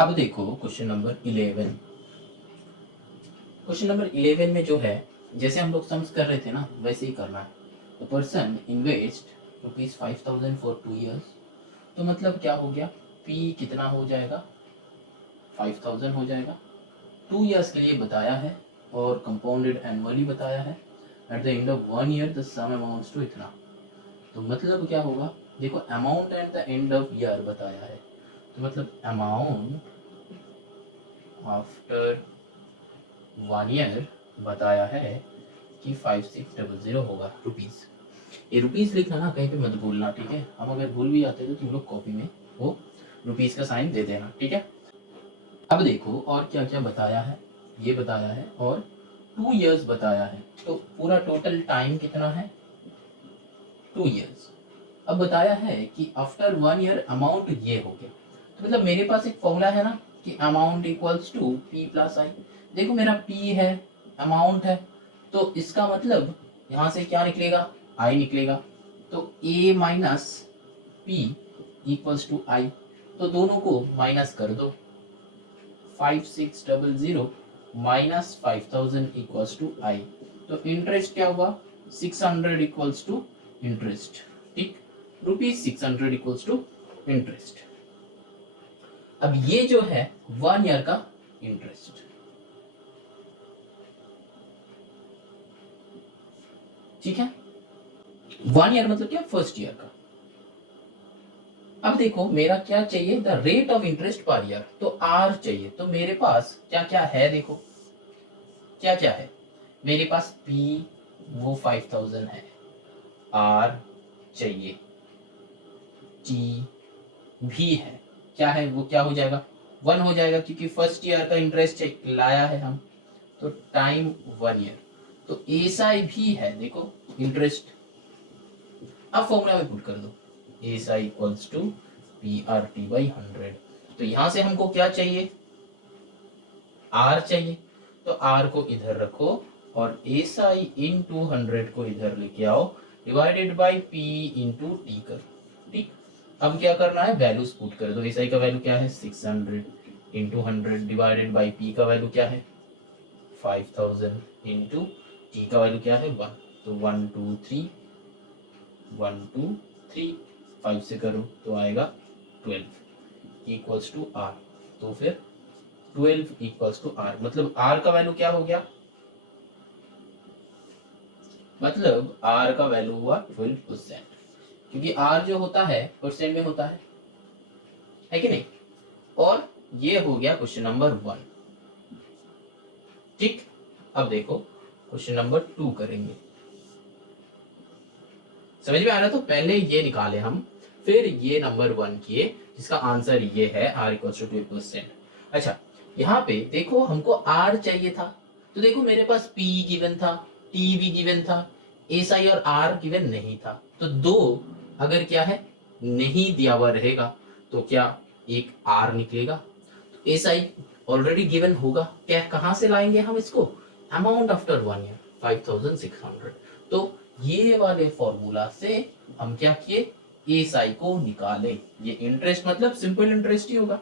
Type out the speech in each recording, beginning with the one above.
अब देखो question number 11। Question number 11 में जो है, जैसे हम लोग सम्स कर रहे थे ना, वैसे ही करना है। The person invest ₹5000 for 2 years। तो मतलब क्या हो गया, पी कितना हो जाएगा, 5000 हो जाएगा। 2 years के लिए बताया है और कंपाउंडेड एनुअली बताया है। At the end of 1 year the sum amounts to इतना। तो मतलब क्या होगा, देखो amount at the end of year बताया है, तो मतलब अमाउंट आफ्टर 1 year बताया है कि 5600 होगा रुपीस। ये रुपीस लिखना ना कहीं पे मत भूलना, ठीक है। हम अगर भूल भी जाते तो तुम लोग कॉपी में वो रुपीस का साइन दे देना, ठीक है। अब देखो और क्या क्या बताया है, ये बताया है और 2 years बताया है। तो पूरा टोटल टाइम कितना है, 2 years। अब बताया है कि आफ्टर 1 year अमाउंट ये हो गया। तो मतलब मेरे पास एक फॉर्मूला है ना कि amount equals to P plus I. देखो मेरा पी है, अमाउंट है, तो इसका मतलब यहाँ से क्या निकलेगा, आई निकलेगा। तो ए माइनस पी इक्वल्स टू आई, तो दोनों को माइनस कर दो। 5600 माइनस 5000 इक्वल्स टू आई। तो इंटरेस्ट क्या हुआ, 600 इक्वल्स टू इंटरेस्ट, ठीक, ₹600 इक्वल्स टू इंटरेस्ट। अब ये जो है 1 year का इंटरेस्ट, ठीक है। 1 year मतलब क्या, फर्स्ट ईयर का। अब देखो मेरा क्या चाहिए, the rate of interest per year, तो आर चाहिए। तो मेरे पास क्या क्या है, देखो क्या क्या है। मेरे पास पी वो 5000 है, आर चाहिए, टी भी है, क्या है वो, क्या हो जाएगा, 1 हो जाएगा, क्योंकि फर्स्ट ईयर का इंटरेस्ट लाया है हम। तो टाइम 1 year, तो एसआई भी है, देखो इंटरेस्ट। अब फॉर्मूला में पुट कर दो, SI equals to P R T by 100। तो यहां से हमको क्या चाहिए, आर चाहिए। तो आर को इधर रखो और एसआई इंटू 100 को इधर लेके आओ, divided by P into T कर, ठीक। अब क्या करना है, वैल्यूज पुट कर दो। एसआई का वैल्यू क्या है, 600 इंटू 100 डिवाइडेड बाई पी का वैल्यू क्या है, 5000 इंटू टी का वैल्यू क्या है, 1। तो 1 2 3 1 2 3, 5 से करो तो आएगा 12 इक्वल्स टू आर। तो फिर 12 इक्वल्स टू आर, मतलब आर का वैल्यू क्या हो गया, मतलब आर का वैल्यू हुआ 12%, क्योंकि आर जो होता है परसेंट में होता है कि नहीं। और ये हो गया क्वेश्चन नंबर 1, ठीक। अब देखो क्वेश्चन नंबर 2 करेंगे। समझ में आ रहा, तो पहले ये निकाले हम, फिर ये नंबर 1 किए, जिसका आंसर ये है r इक्वल टू 12%। अच्छा यहाँ पे देखो हमको r चाहिए था, तो देखो मेरे पास p गिवन था, t भी गिवन था, एसआई और r गिवन नहीं था। तो दो अगर क्या है नहीं दिया हुआ रहेगा तो क्या एक r निकलेगा। तो एसआई ऑलरेडी गिवन होगा, क्या कहां से लाएंगे हम इसको, अमाउंट आफ्टर 1 year 5600। तो ये वाले फॉर्मूला से हम क्या किए, एसआई को निकाले। ये इंटरेस्ट मतलब सिंपल इंटरेस्ट ही होगा,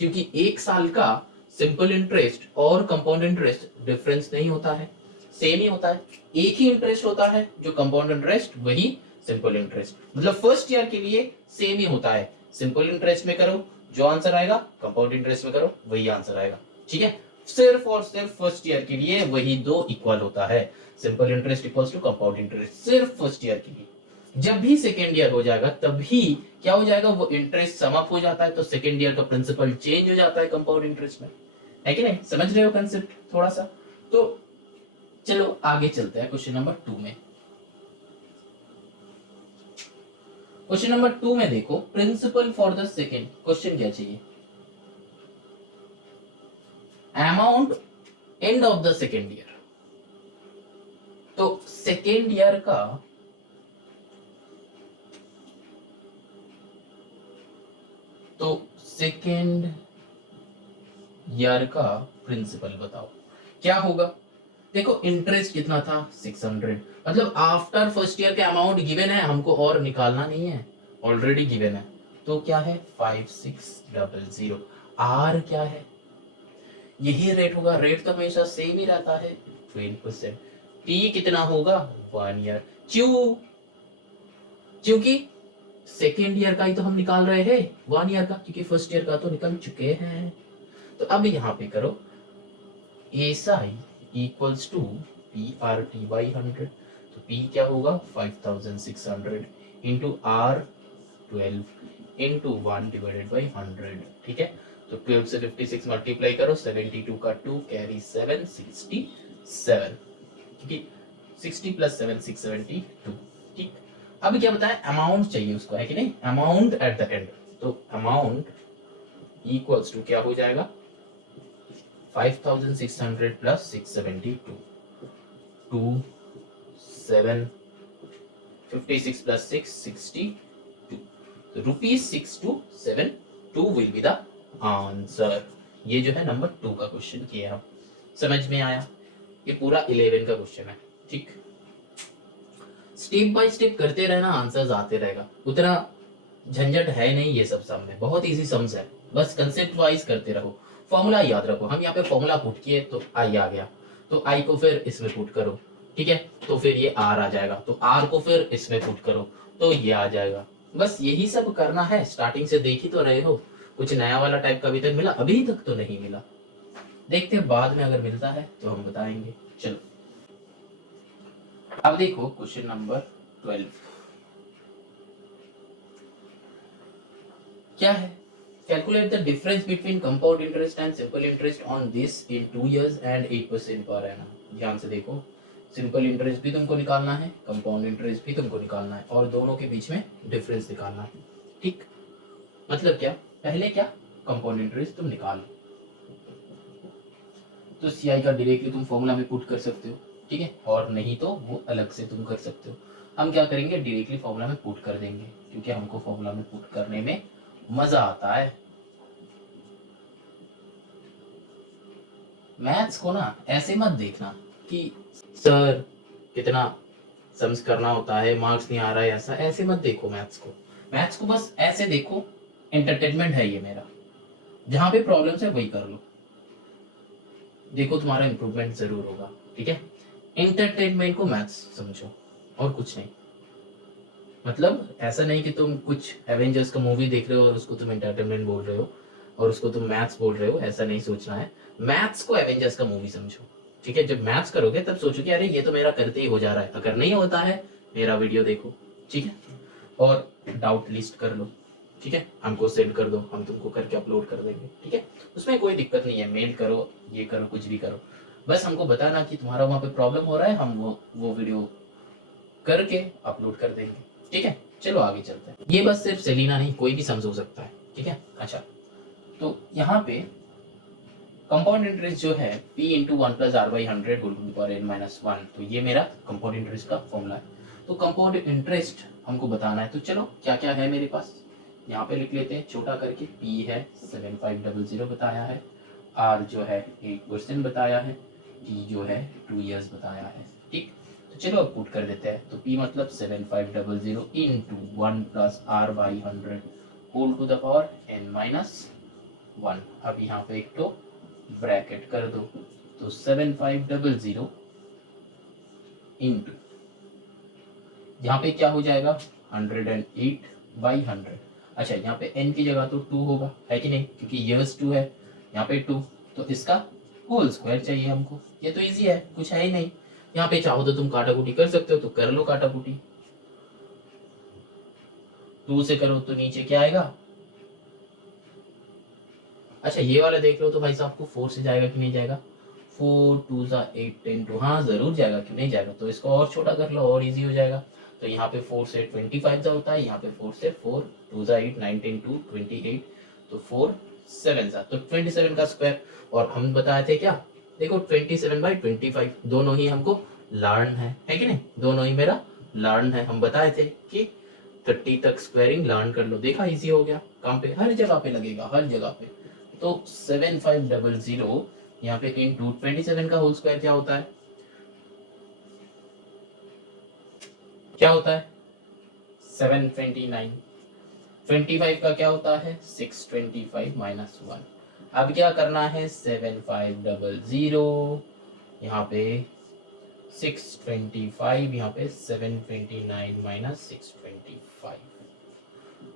क्योंकि 1 साल का सिंपल इंटरेस्ट और कंपाउंड इंटरेस्ट डिफरेंस नहीं होता है, सेम ही होता है। एक ही इंटरेस्ट होता है, जो कंपाउंड इंटरेस्ट वही सिंपल इंटरेस्ट, मतलब फर्स्ट ईयर के लिए सेम ही होता है। सिंपल इंटरेस्ट में करो जो आंसर आएगा, कंपाउंड इंटरेस्ट में करो वही आंसर आएगा, ठीक है। सिर्फ और सिर्फ फर्स्ट ईयर के लिए वही दो इक्वल होता है, simple interest equals to compound interest, सिर्फ फर्स्ट ईयर के लिए। जब भी सेकेंड ईयर हो जाएगा तभी क्या हो जाएगा, वो इंटरेस्ट समाप्त हो जाता है, तो सेकेंड ईयर का प्रिंसिपल चेंज हो जाता है कंपाउंड इंटरेस्ट में, है कि नहीं। समझ रहे हो कंसेप्ट थोड़ा सा। तो चलो आगे चलते हैं क्वेश्चन नंबर 2 में। क्वेश्चन नंबर 2 में देखो, principal for the second, question क्या चाहिए, amount end of the second year. तो सेकेंड ईयर का सेकेंड ईयर का प्रिंसिपल बताओ क्या होगा। देखो इंटरेस्ट कितना था 600, मतलब आफ्टर फर्स्ट ईयर का अमाउंट गिवन है, हमको और निकालना नहीं है, ऑलरेडी गिवन है। तो क्या है 5600। आर क्या है, यही रेट होगा, रेट तो हमेशा सेम ही रहता है 12%। टी कितना होगा 1 ईयर, क्योंकि सेकेंड ईयर का ही तो हम निकाल रहे हैं 1 ईयर का, क्योंकि फर्स्ट ईयर का तो निकल चुके हैं। तो अब यहाँ पे करो SI equals to P R T by 100। तो पी क्या होगा 5600 into R 12 into 1 divided by 100। ठीक है, तो 12 से 56 मल्टीप्लाई करो, 72 का 2 कैरी 7, 67, क्योंकि 60 प्लस 7 672। ठीक, अब क्या बताया, अमाउंट चाहिए उसको, है कि नहीं, अमाउंट एट द एंड। तो अमाउंट इक्वल्स टू क्या हो जाएगा 5600 प्लस 672, 2 7 56 प्लस 6 62। तो ₹6,272 विल बी द आंसर। ये जो है नंबर 2 का क्वेश्चन किया, समझ में आया। ये पूरा 11 का क्वेश्चन है। ठीक, स्टेप बाय स्टेप करते रहना, आंसर्स आते रहेगा, उतना झंझट है नहीं ये सब सम में, बहुत इजी सम्स है, बस कंसेप्ट वाइज करते रहो। फॉर्मूला याद रखो, हम यहाँ पे फॉर्मूला पुट किए तो आई आ गया, तो आई को फिर इसमें पुट करो, ठीक है, तो फिर ये आर आ जाएगा, तो आर को फिर इसमें पुट करो तो ये आ जाएगा। बस यही सब करना है, स्टार्टिंग से देख ही तो रहे हो, कुछ नया वाला टाइप का अभी तक मिला, अभी तक तो नहीं मिला, देखते हैं बाद में अगर मिलता है तो हम बताएंगे। चलो अब देखो क्वेश्चन नंबर 12 क्या है, calculate the difference between compound interest and simple interest on this in 2 years and 8% per annum. ध्यान से देखो, सिंपल इंटरेस्ट भी तुमको निकालना है, कंपाउंड इंटरेस्ट भी तुमको निकालना है, और दोनों के बीच में डिफरेंस निकालना है। ठीक, मतलब क्या, पहले क्या, कंपाउंड इंटरेस्ट तुम निकालो, तो सीआई का डायरेक्टली तुम फॉर्मूला में पुट कर सकते हो, ठीक है, और नहीं तो वो अलग से तुम कर सकते हो। हम क्या करेंगे, डायरेक्टली फॉर्मूला में पुट कर देंगे, क्योंकि हमको फॉर्मूला में पुट करने में मजा आता है। मैथ्स को ना ऐसे मत देखना कि सर कितना सम्स करना होता है, मार्क्स नहीं आ रहा है, ऐसा ऐसे मत देखो मैथ्स को। मैथ्स को बस ऐसे देखो, एंटरटेनमेंट है ये मेरा, जहां पे प्रॉब्लम्स है वही कर लो, देखो तुम्हारा इंप्रूवमेंट जरूर होगा। ठीक है, एंटरटेनमेंट को मैथ्स समझो और कुछ नहीं, मतलब ऐसा नहीं कि तुम कुछ एवेंजर्स का मूवी देख रहे हो और उसको तुम एंटरटेनमेंट बोल रहे हो और उसको तुम मैथ्स बोल रहे हो, ऐसा नहीं सोचना है। मैथ्स को एवेंजर्स का मूवी समझो, ठीक है, जब मैथ्स करोगे तब सोचो कि अरे ये तो मेरा करते ही हो जा रहा है, अगर नहीं होता है मेरा वीडियो देखो, ठीक है, और डाउट लिस्ट कर लो, ठीक है, हमको सेंड कर दो, हम तुमको करके अपलोड कर देंगे, ठीक है, उसमें कोई दिक्कत नहीं है, मेल करो, ये करो, कुछ भी करो, बस हमको बताना कि तुम्हारा वहाँ पे प्रॉब्लम हो रहा है, हम वो वीडियो करके अपलोड कर देंगे, ठीक है। चलो आगे चलते हैं, ये बस सिर्फ सेलिना नहीं, कोई भी समझ हो सकता है, ठीक है। अच्छा, तो यहाँ पे कंपाउंड इंटरेस्ट जो है P into 1 plus R by 100 whole to the power n minus 1, तो ये मेरा कंपाउंड इंटरेस्ट का फॉर्मूला है। तो कंपाउंड इंटरेस्ट हमको बताना है, तो चलो क्या क्या है मेरे पास, यहाँ पे लिख लेते हैं छोटा करके। P है 7500 बताया है, R जो है 8% बताया है, T जो है 2 years बताया है, ठीक। तो चलो अब पुट कर देते हैं, तो P मतलब 7500 into 1 plus R by 100 whole to the power n minus 1। अब यहाँ पे एक तो ब्रैकेट कर दो, तो 7500 इंटू, यहाँ पे क्या हो जाएगा 108 बाई 100। अच्छा, यहाँ पे n की जगह तो 2 होगा, है कि नहीं, क्योंकि years 2 है, यहाँ पे 2, तो इसका होल स्क्वायर चाहिए हमको। ये तो इजी है, कुछ है ही नहीं, यहाँ पे चाहो तो तुम काटाकुटी कर सकते हो, तो कर लो काटाकुटी, 2 से करो तो नीचे क्या आएगा। अच्छा, ये वाला देख लो तो भाई साहब को 4 से जाएगा कि नहीं जाएगा, 4 2 8 10 2, हाँ जरूर जाएगा, क्यों नहीं जाएगा, तो इसको और छोटा कर लो और इजी हो जाएगा। तो यहाँ पे 4 से 25 जा होता है, यहाँ पे 4 से 4 2 जा 8 9 10 2 28, तो 4 7 जा, तो 27 का स्क्वायर। और हम बताए थे क्या, देखो 27/25 दोनों ही हमको लर्न है कि नहीं, दोनों ही मेरा लर्न है। हम बताए थे कि 30 तक स्क्वायरिंग लर्न कर लो, देखा इजी हो गया, काम पे हर जगह पे लगेगा, हर जगह पे। तो 7500 यहाँ पे इंटू 27 का होल स्क्वायर क्या होता है, क्या होता है 729। 25 का क्या होता है 625 माइनस 1। अब क्या करना है 7500 यहाँ पे 625, यहाँ पे 729 माइनस 625,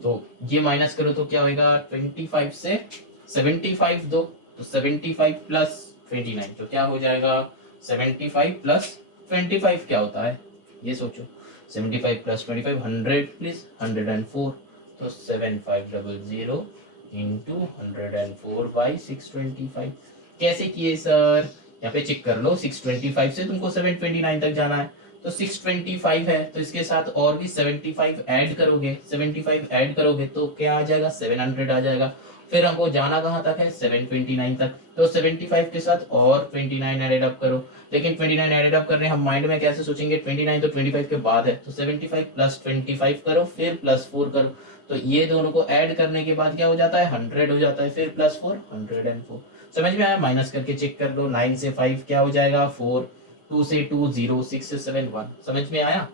तो ये माइनस करो तो क्या होगा 25 से 75 दो, तो 75 प्लस 29, तो क्या हो जाएगा 75 प्लस 25 क्या होता है ये सोचो, 75 प्लस 25 100 प्लस 104, तो 7500 इंटू 104 बाई 625। कैसे किए सर, यहाँ पे चेक कर लो, 625 से तुमको 729 तक जाना है, तो 625 है तो इसके साथ और भी 75 ऐड करोगे, 75 ऐड करोगे तो क्या आ जाएगा 700 आ जाएगा। फिर हमको जाना कहाँ तक है 729 तक, तो 75 के साथ और 29 एडेड अप करो। लेकिन 29 एडेड अप कर रहे हैं हम, माइंड में कैसे सोचेंगे 29 तो 25 के बाद है, तो 75 प्लस 25 करो फिर प्लस 4 करो, तो ये दोनों को ऐड करने के बाद क्या हो जाता है 100 हो जाता है, फिर प्लस 4 104। समझ में आया, माइनस करके चेक कर लो, 9 से 5 क्या हो जाएगा 4, 2 से 2 0, 6 से 7 1। समझ में आया।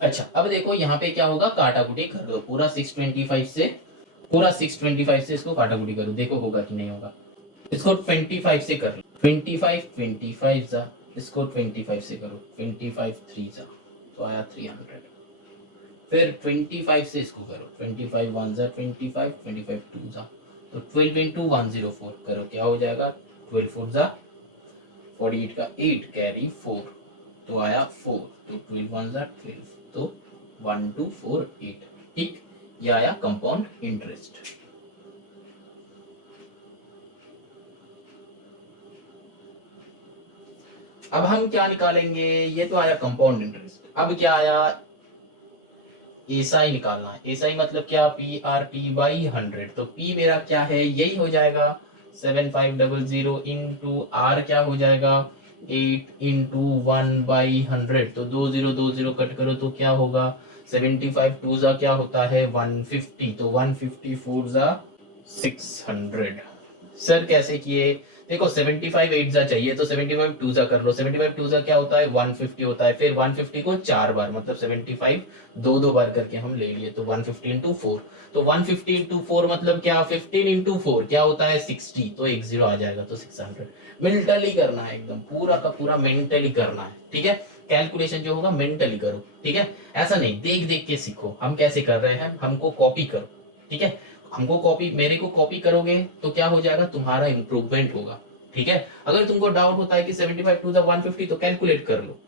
अच्छा अब देखो यहाँ पे क्या होगा, काटाकुटी कर लो, पूरा 625 से इसको काटाकुटी करो, देखो होगा कि नहीं होगा। इसको 25 से कर लो, 25 जा, इसको 25 से करो, 25 3 जा, तो आया 300। फिर 25 से इसको करो, 25 1 जा 25, 25 2 जा, तो 12 इंटू 104 करो, क्या हो जाएगा 12 4 जा 48 का 8 कैरी 4, तो आया 4, तो 12 1 जा 12, तो 1248। ठीक, ये आया कंपाउंड इंटरेस्ट। अब हम क्या निकालेंगे, ये तो आया कंपाउंड इंटरेस्ट, अब क्या आया एसआई निकालना है। एसआई मतलब क्या, पी आर टी बाई 100, तो पी मेरा क्या है यही हो जाएगा 7500 इंटू आर क्या हो जाएगा 8 इंटू 1/100, तो 20 कट करो तो क्या होगा 75 2 जा क्या होता है 150, तो 150 4 जा 600। सर कैसे किए, देखो 75 8 जा चाहिए तो 75 2 जा कर लो, 75 2 जा क्या होता है 150 होता है, फिर 150 को 4 बार मतलब 75 दो बार करके हम ले लिए, तो 150 इंटू 4, तो 150 इंटू 4 मतलब क्या 15 इंटू 4 क्या होता है 60, तो एक जीरो आ जाएगा, तो 600। मेंटली करना है एकदम, पूरा का पूरा मेंटली करना है, ठीक है। कैलकुलेशन जो होगा मेंटली करो, ठीक है, ऐसा नहीं देख देख के सीखो। हम कैसे कर रहे हैं, हमको कॉपी करो, ठीक है, हमको कॉपी, मेरे को कॉपी करोगे तो क्या हो जाएगा तुम्हारा इंप्रूवमेंट होगा, ठीक है। अगर तुमको डाउट होता है कि 75 टू द 150 तो कैलकुलेट कर लो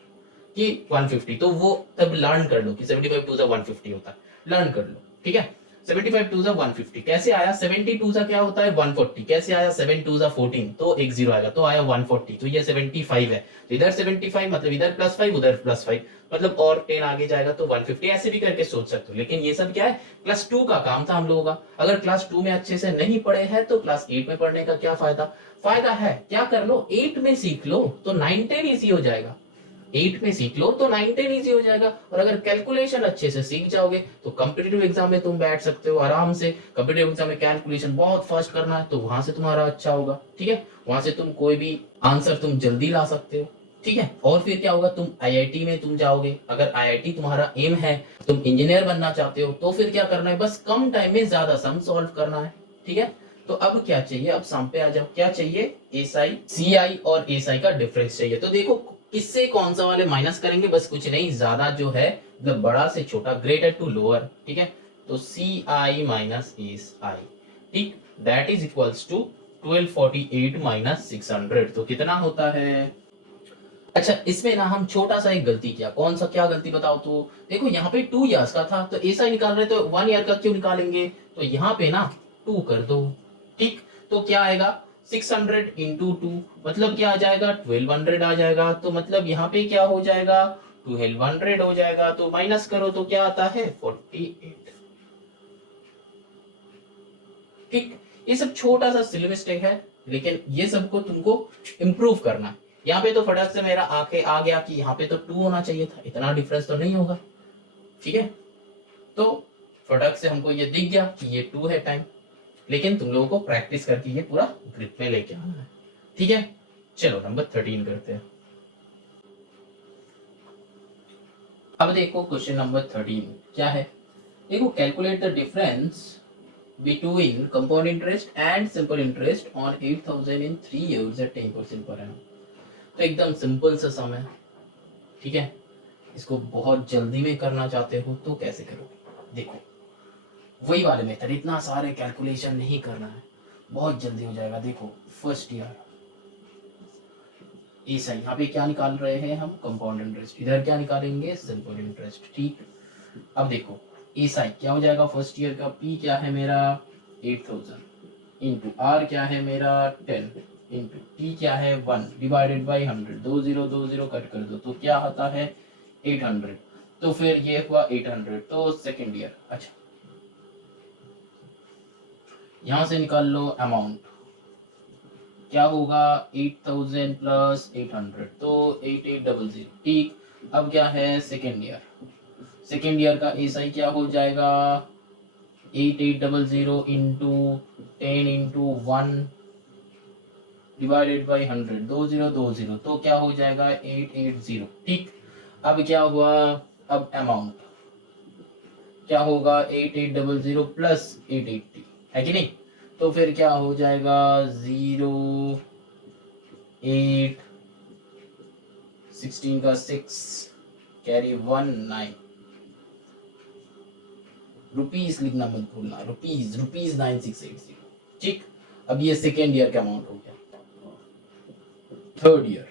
कि 150, तो वो तब लर्न कर लो कि 75 टू द 150 होता है, लर्न कर लो, ठीक है। 75 टू द 150 कैसे आया, 72 सा क्या होता है 140, कैसे आया 7 टू द 14, तो एक जीरो आएगा, तो आया 140, तो ये 75 है, तो इधर 75 मतलब इधर +5 उधर +5 मतलब और 10 आगे जाएगा तो 150, ऐसे भी करके सोच सकते हो। लेकिन ये सब क्या है क्लास 2 का काम था हम लोगों का, अगर क्लास 2 में अच्छे से नहीं पढ़े हैं तो क्लास 8 में पढ़ने का क्या फायदा। फायदा है, क्या कर लो 8 में सीख लो तो 9 10 इजी हो जाएगा, 8 में सीख लो तो 9 10 इजी हो जाएगा। और अगर कैलकुलेशन अच्छे से सीख जाओगे तो कॉम्पिटिटिव एग्जाम में तुम बैठ सकते हो आराम से। कॉम्पिटिटिव एग्जाम में कैलकुलेशन बहुत फास्ट करना है तो वहां से तुम्हारा अच्छा होगा, ठीक है, वहां से तुम कोई भी आंसर तुम जल्दी ला सकते हो, ठीक है। और फिर क्या होगा, तुम आईआईटी में तुम जाओगे, अगर आईआईटी तुम्हारा एम है, तुम इंजीनियर बनना चाहते हो, तो फिर क्या करना है, बस कम टाइम में ज्यादा सम सॉल्व करना है, ठीक है। तो अब क्या चाहिए, अब सम पे आ जाओ, क्या चाहिए एसआई, सीआई और एसआई का डिफरेंस चाहिए। तो देखो किससे कौन सा वाले माइनस करेंगे, बस कुछ नहीं, ज्यादा जो है मतलब बड़ा से छोटा, ग्रेटर टू लोअर, ठीक है। तो सी आई माइनस एस आई, ठीक, that is equals to 1248 minus 600, तो कितना होता है। अच्छा इसमें ना हम छोटा सा एक गलती किया, कौन सा, क्या गलती बताओ तो। देखो यहाँ पे 2 इयर्स का था तो ऐसा निकाल रहे तो 1 ईयर का क्यों निकालेंगे, तो यहाँ पे ना 2 कर दो, ठीक, तो क्या आएगा 600 इंटू 2 मतलब क्या आ जाएगा 1200 आ जाएगा, तो मतलब यहाँ पे क्या हो जाएगा 1200 हो जाएगा, तो माइनस करो तो क्या आता है 48। ठीक, ये सब छोटा सा सिली मिस्टेक है, लेकिन ये सबको तुमको इम्प्रूव करना है। यहाँ पे तो फटाक से मेरा आके आ गया कि यहाँ पे तो 2 होना चाहिए था, इतना डिफरेंस तो नहीं होगा। ठीक है, तो फटाक से हमको ये दिख गया कि ये 2 है टाइम, लेकिन तुम लोगों को प्रैक्टिस करके ये पूरा ग्रिप में लेके आना है। ठीक है, चलो नंबर 13 करते हैं। अब देखो क्वेश्चन नंबर 13 क्या है। देखो, calculate the difference between compound interest and simple interest on 8,000 in 3 years at 10% per annum। तो एकदम सिंपल सा सम है। ठीक है, इसको बहुत जल्दी में करना चाहते हो तो कैसे करोगे? देखो, वही वाले मेथड, इतना सारे कैलकुलेशन नहीं करना है, बहुत जल्दी हो जाएगा। देखो, फर्स्ट ईयर ऐसा, यहाँ पे क्या निकाल रहे हैं हम? Compound interest. इधर क्या निकालेंगे? Simple interest. ठीक, अब देखो ऐसा क्या हो जाएगा? फर्स्ट ईयर का पी क्या है मेरा? 8000 इंटू आर क्या है मेरा? 10 इंटू टी क्या है? 1 डिवाइडेड बाई 100। 20 कट कर दो तो क्या आता है? 800। तो फिर ये हुआ 800, तो सेकेंड ईयर। अच्छा, यहां से निकाल लो अमाउंट, क्या होगा? 8000 प्लस 800, तो 8800। ठीक, अब क्या है? Second year. सेकेंड ईयर का एसआई क्या हो जाएगा? 8800 इंटू 10 इंटू 1 डिवाइडेड बाई 100। 20 तो क्या हो जाएगा? 880। ठीक, अब क्या हुआ? अब अमाउंट क्या होगा? 8800 प्लस 880 है कि नहीं? तो फिर क्या हो जाएगा? 08 16 का 6 कैरी 19 रुपीस लिखना मत भूलना, रुपीस 9680। ठीक, अब ये सेकेंड ईयर का अमाउंट हो गया। थर्ड ईयर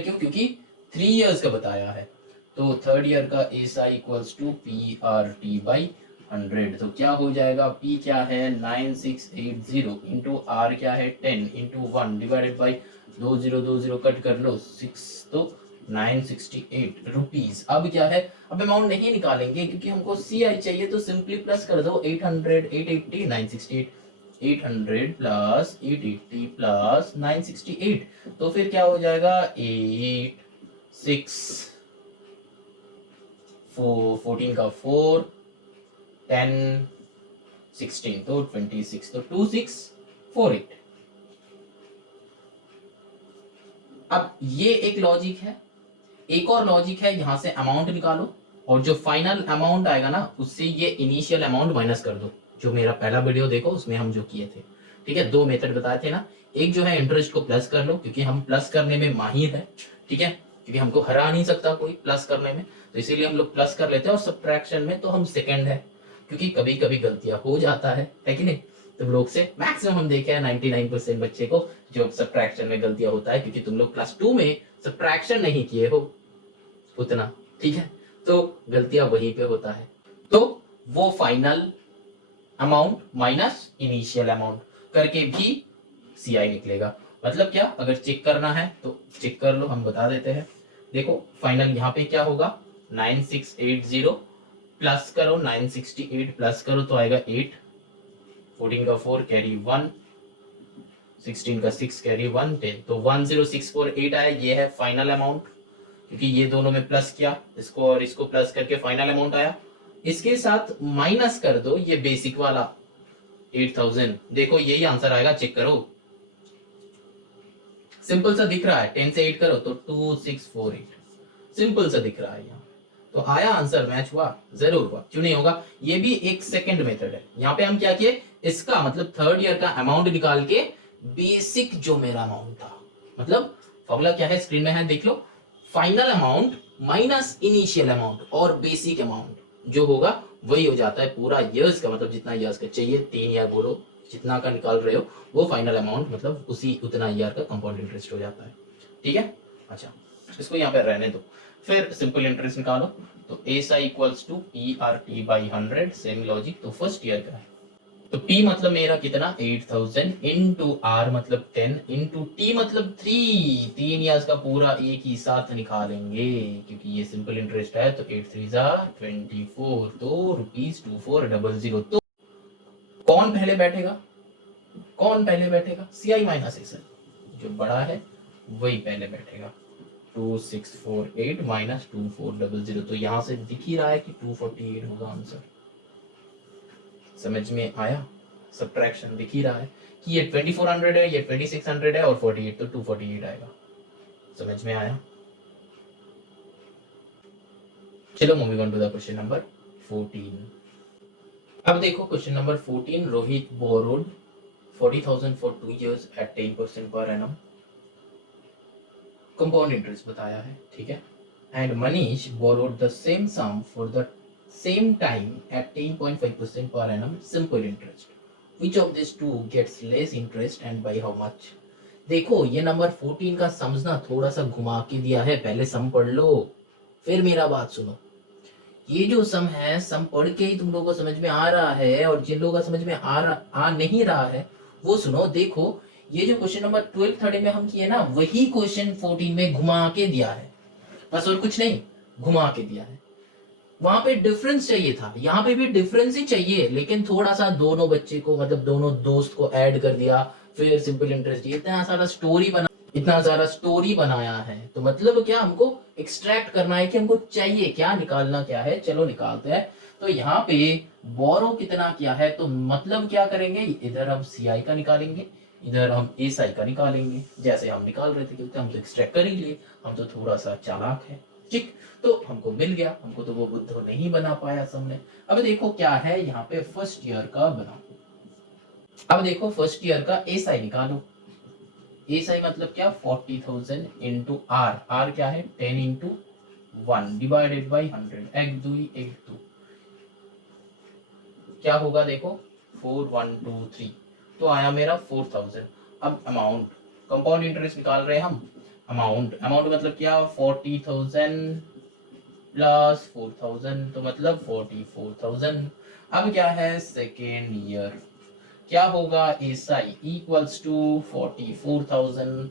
क्यों? क्योंकि 3 इयर्स का बताया है, तो थर्ड ईयर का S I equals to P R T by 100। तो क्या हो जाएगा? पी क्या है? 9680 इंटू आर क्या है? 10 इंटू 1 डिवाइडेड बाई 20 कट कर लो 6, तो 968 रुपीज। अब क्या है? अब अमाउंट नहीं निकालेंगे क्योंकि हमको सी आई चाहिए, तो सिंपली प्लस कर दो 800 880 968। 800 प्लस 880 प्लस 968, तो फिर क्या हो जाएगा? 8 6 4 14 का 4 10 16, तो 26, तो 2648। अब ये एक लॉजिक है। एक और लॉजिक है, यहां से अमाउंट निकालो और जो फाइनल अमाउंट आएगा ना, उससे ये इनिशियल अमाउंट माइनस कर दो। जो मेरा पहला वीडियो देखो, उसमें हम जो किए थे। ठीक है, 2 मेथड बताए थे ना। एक जो है इंटरेस्ट को प्लस कर लो, क्योंकि हम प्लस करने में माहिर है। ठीक है, क्योंकि हमको हरा नहीं सकता कोई प्लस करने में, तो इसीलिए हम लोग प्लस कर लेते हैं। और सब्ट्रैक्शन में तो हम सेकंड है, क्योंकि कभी कभी गलतियां हो जाता है कि नहीं? तुम लोग से मैक्सिमम हम देखे हैं 99% बच्चे को जो सब्ट्रैक्शन में गलतियां होता है, क्योंकि तुम लोग क्लास 2 में सब्ट्रैक्शन नहीं किए हो उतना। ठीक है, तो गलतियां वहीं पे होता है। तो वो final amount minus initial amount करके भी सीआई निकलेगा। मतलब क्या? अगर चेक करना है तो चेक कर लो, हम बता देते हैं। देखो, फाइनल यहाँ पे क्या होगा? 9680 प्लस करो 968 प्लस करो तो आएगा 8, 14 का 4 कैरी 1, 16 का 6 कैरी 1 10, तो 10648 आया। ये है फाइनल अमाउंट, क्योंकि ये दोनों में प्लस किया, इसको और इसको प्लस करके फाइनल अमाउंट आया। इसके साथ माइनस कर दो ये बेसिक वाला 8000। देखो यही आंसर आएगा, चेक करो। सिंपल सा दिख रहा है, 10 से 8 करो तो 2648। सिंपल सा दिख रहा है यहाँ, तो आया आंसर, मैच हुआ? जरूर हुआ, क्यों नहीं होगा? ये भी एक सेकंड मेथड है। यहाँ पे हम क्या किए? इसका मतलब थर्ड ईयर का अमाउंट निकाल के बेसिक जो मेरा अमाउंट था, मतलब फॉर्मूला क्या है? स्क्रीन में है, देख लो। Final amount minus initial amount और बेसिक अमाउंट जो होगा वही हो जाता है पूरा इयर्स का। मतलब जितना इयर्स का चाहिए, 3 ईयर बोलो, जितना का निकाल रहे हो, वो फाइनल अमाउंट मतलब उसी उतना ईयर का कंपाउंड इंटरेस्ट हो जाता है। ठीक है, अच्छा, इसको यहाँ पे रहने दो। फिर सिंपल इंटरेस्ट निकालो, तो S I equals to P R T by 100। Same logic, तो फर्स्ट ईयर का है तो P मतलब मेरा कितना 8000 इंटू R मतलब 10 इंटू T मतलब 3 तीन याज का पूरा एक ही साथ निकालेंगे क्योंकि ये सिंपल इंटरेस्ट है। तो 8 3 जा 24 तो ₹2400। तो कौन पहले बैठेगा? कौन पहले बैठेगा? CI माइनस SI जो बड़ा है वही पहले बैठेगा। 2648 माइनस 2400 तो यहां से दिख ही रहा है कि 248 होगा आंसर। समझ में आया? सब्ट्रैक्शन दिख ही रहा है कि ये 2400 है, ये 2600 है और 48 तो 248 आएगा। समझ में आया? चलो moving on to the question number 14। अब देखो question number 14। Rohit borrowed 40,000 for 2 years at 10% per annum। Compound interest बताया है, ठीक है। And Manish borrowed the same sum for the same time at 10.5% per annum simple interest। Which of these two gets less interest and by how much? देखो ये number 14 का समझना थोड़ा सा घुमा के दिया है, पहले सम पढ़ लो फिर मेरा बात सुनो। ये जो सम है सम पढ़ के ही तुम लोगों को समझ में आ रहा है, और जिन लोगों का समझ में आ नहीं रहा है वो सुनो। देखो ये जो क्वेश्चन नंबर 12 थर्ड में हम किए ना, वही क्वेश्चन 14 में घुमा के दिया है, बस और कुछ नहीं, घुमा के दिया है। वहां पे डिफरेंस चाहिए था, यहाँ पे भी डिफरेंस ही चाहिए, लेकिन थोड़ा सा दोनों बच्चे को मतलब दोनों दोस्त को ऐड कर दिया, फिर सिंपल इंटरेस्ट। इतना सारा स्टोरी बनाया है, तो मतलब क्या हमको एक्सट्रैक्ट करना है कि हमको चाहिए क्या, निकालना क्या है। चलो निकालते हैं। तो यहाँ पे बोरो कितना किया है, तो मतलब क्या करेंगे, इधर हम CI का निकालेंगे, इधर हम SI का निकालेंगे, जैसे हम निकाल रहे थे क्योंकि हम तो एक्सट्रैक्ट कर ही लिए, हम तो थोड़ा सा चालाक है, ठीक। तो हमको मिल गया, हमको तो वो बुद्धू नहीं बना पाया सबने। अब देखो क्या है यहाँ पे फर्स्ट ईयर का बना। अब देखो फर्स्ट ईयर का SI निकालो। SI मतलब क्या 40,000 इंटू R क्या है 10 इंटू 1 डिवाइडेड बाई 100 एक दुई एक दो क्या होगा देखो 4123 तो आया मेरा 4000। अब अमाउंट कंपाउंड इंटरेस्ट निकाल रहे हैं हम। अमाउंट मतलब क्या 40,000 प्लस 4,000 तो मतलब 44,000। अब क्या है सेकेंड ईयर, क्या होगा SI equals to 44,000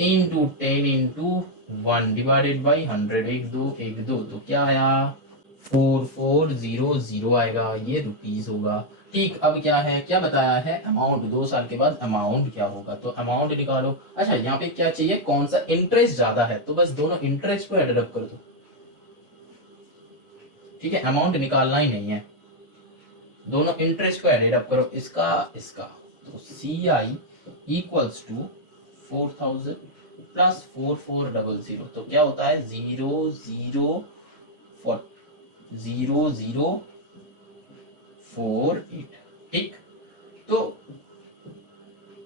into 10 into 1 divided by 100 एक दो तो क्या आया 4400 आएगा, ये रुपीस होगा, ठीक। अब क्या है, क्या बताया है अमाउंट, 2 साल के बाद अमाउंट क्या होगा, तो अमाउंट निकालो। अच्छा यहाँ पे क्या चाहिए, कौन सा इंटरेस्ट ज्यादा है, तो बस दोनों इंटरेस्ट को एड अप कर दो, ठीक है। अमाउंट निकालना ही नहीं है, दोनों इंटरेस्ट को एडेड अप करो, इसका इसका। तो CI इक्वल्स टू 4000 प्लस 4400 तो क्या होता है 0048, ठीक। तो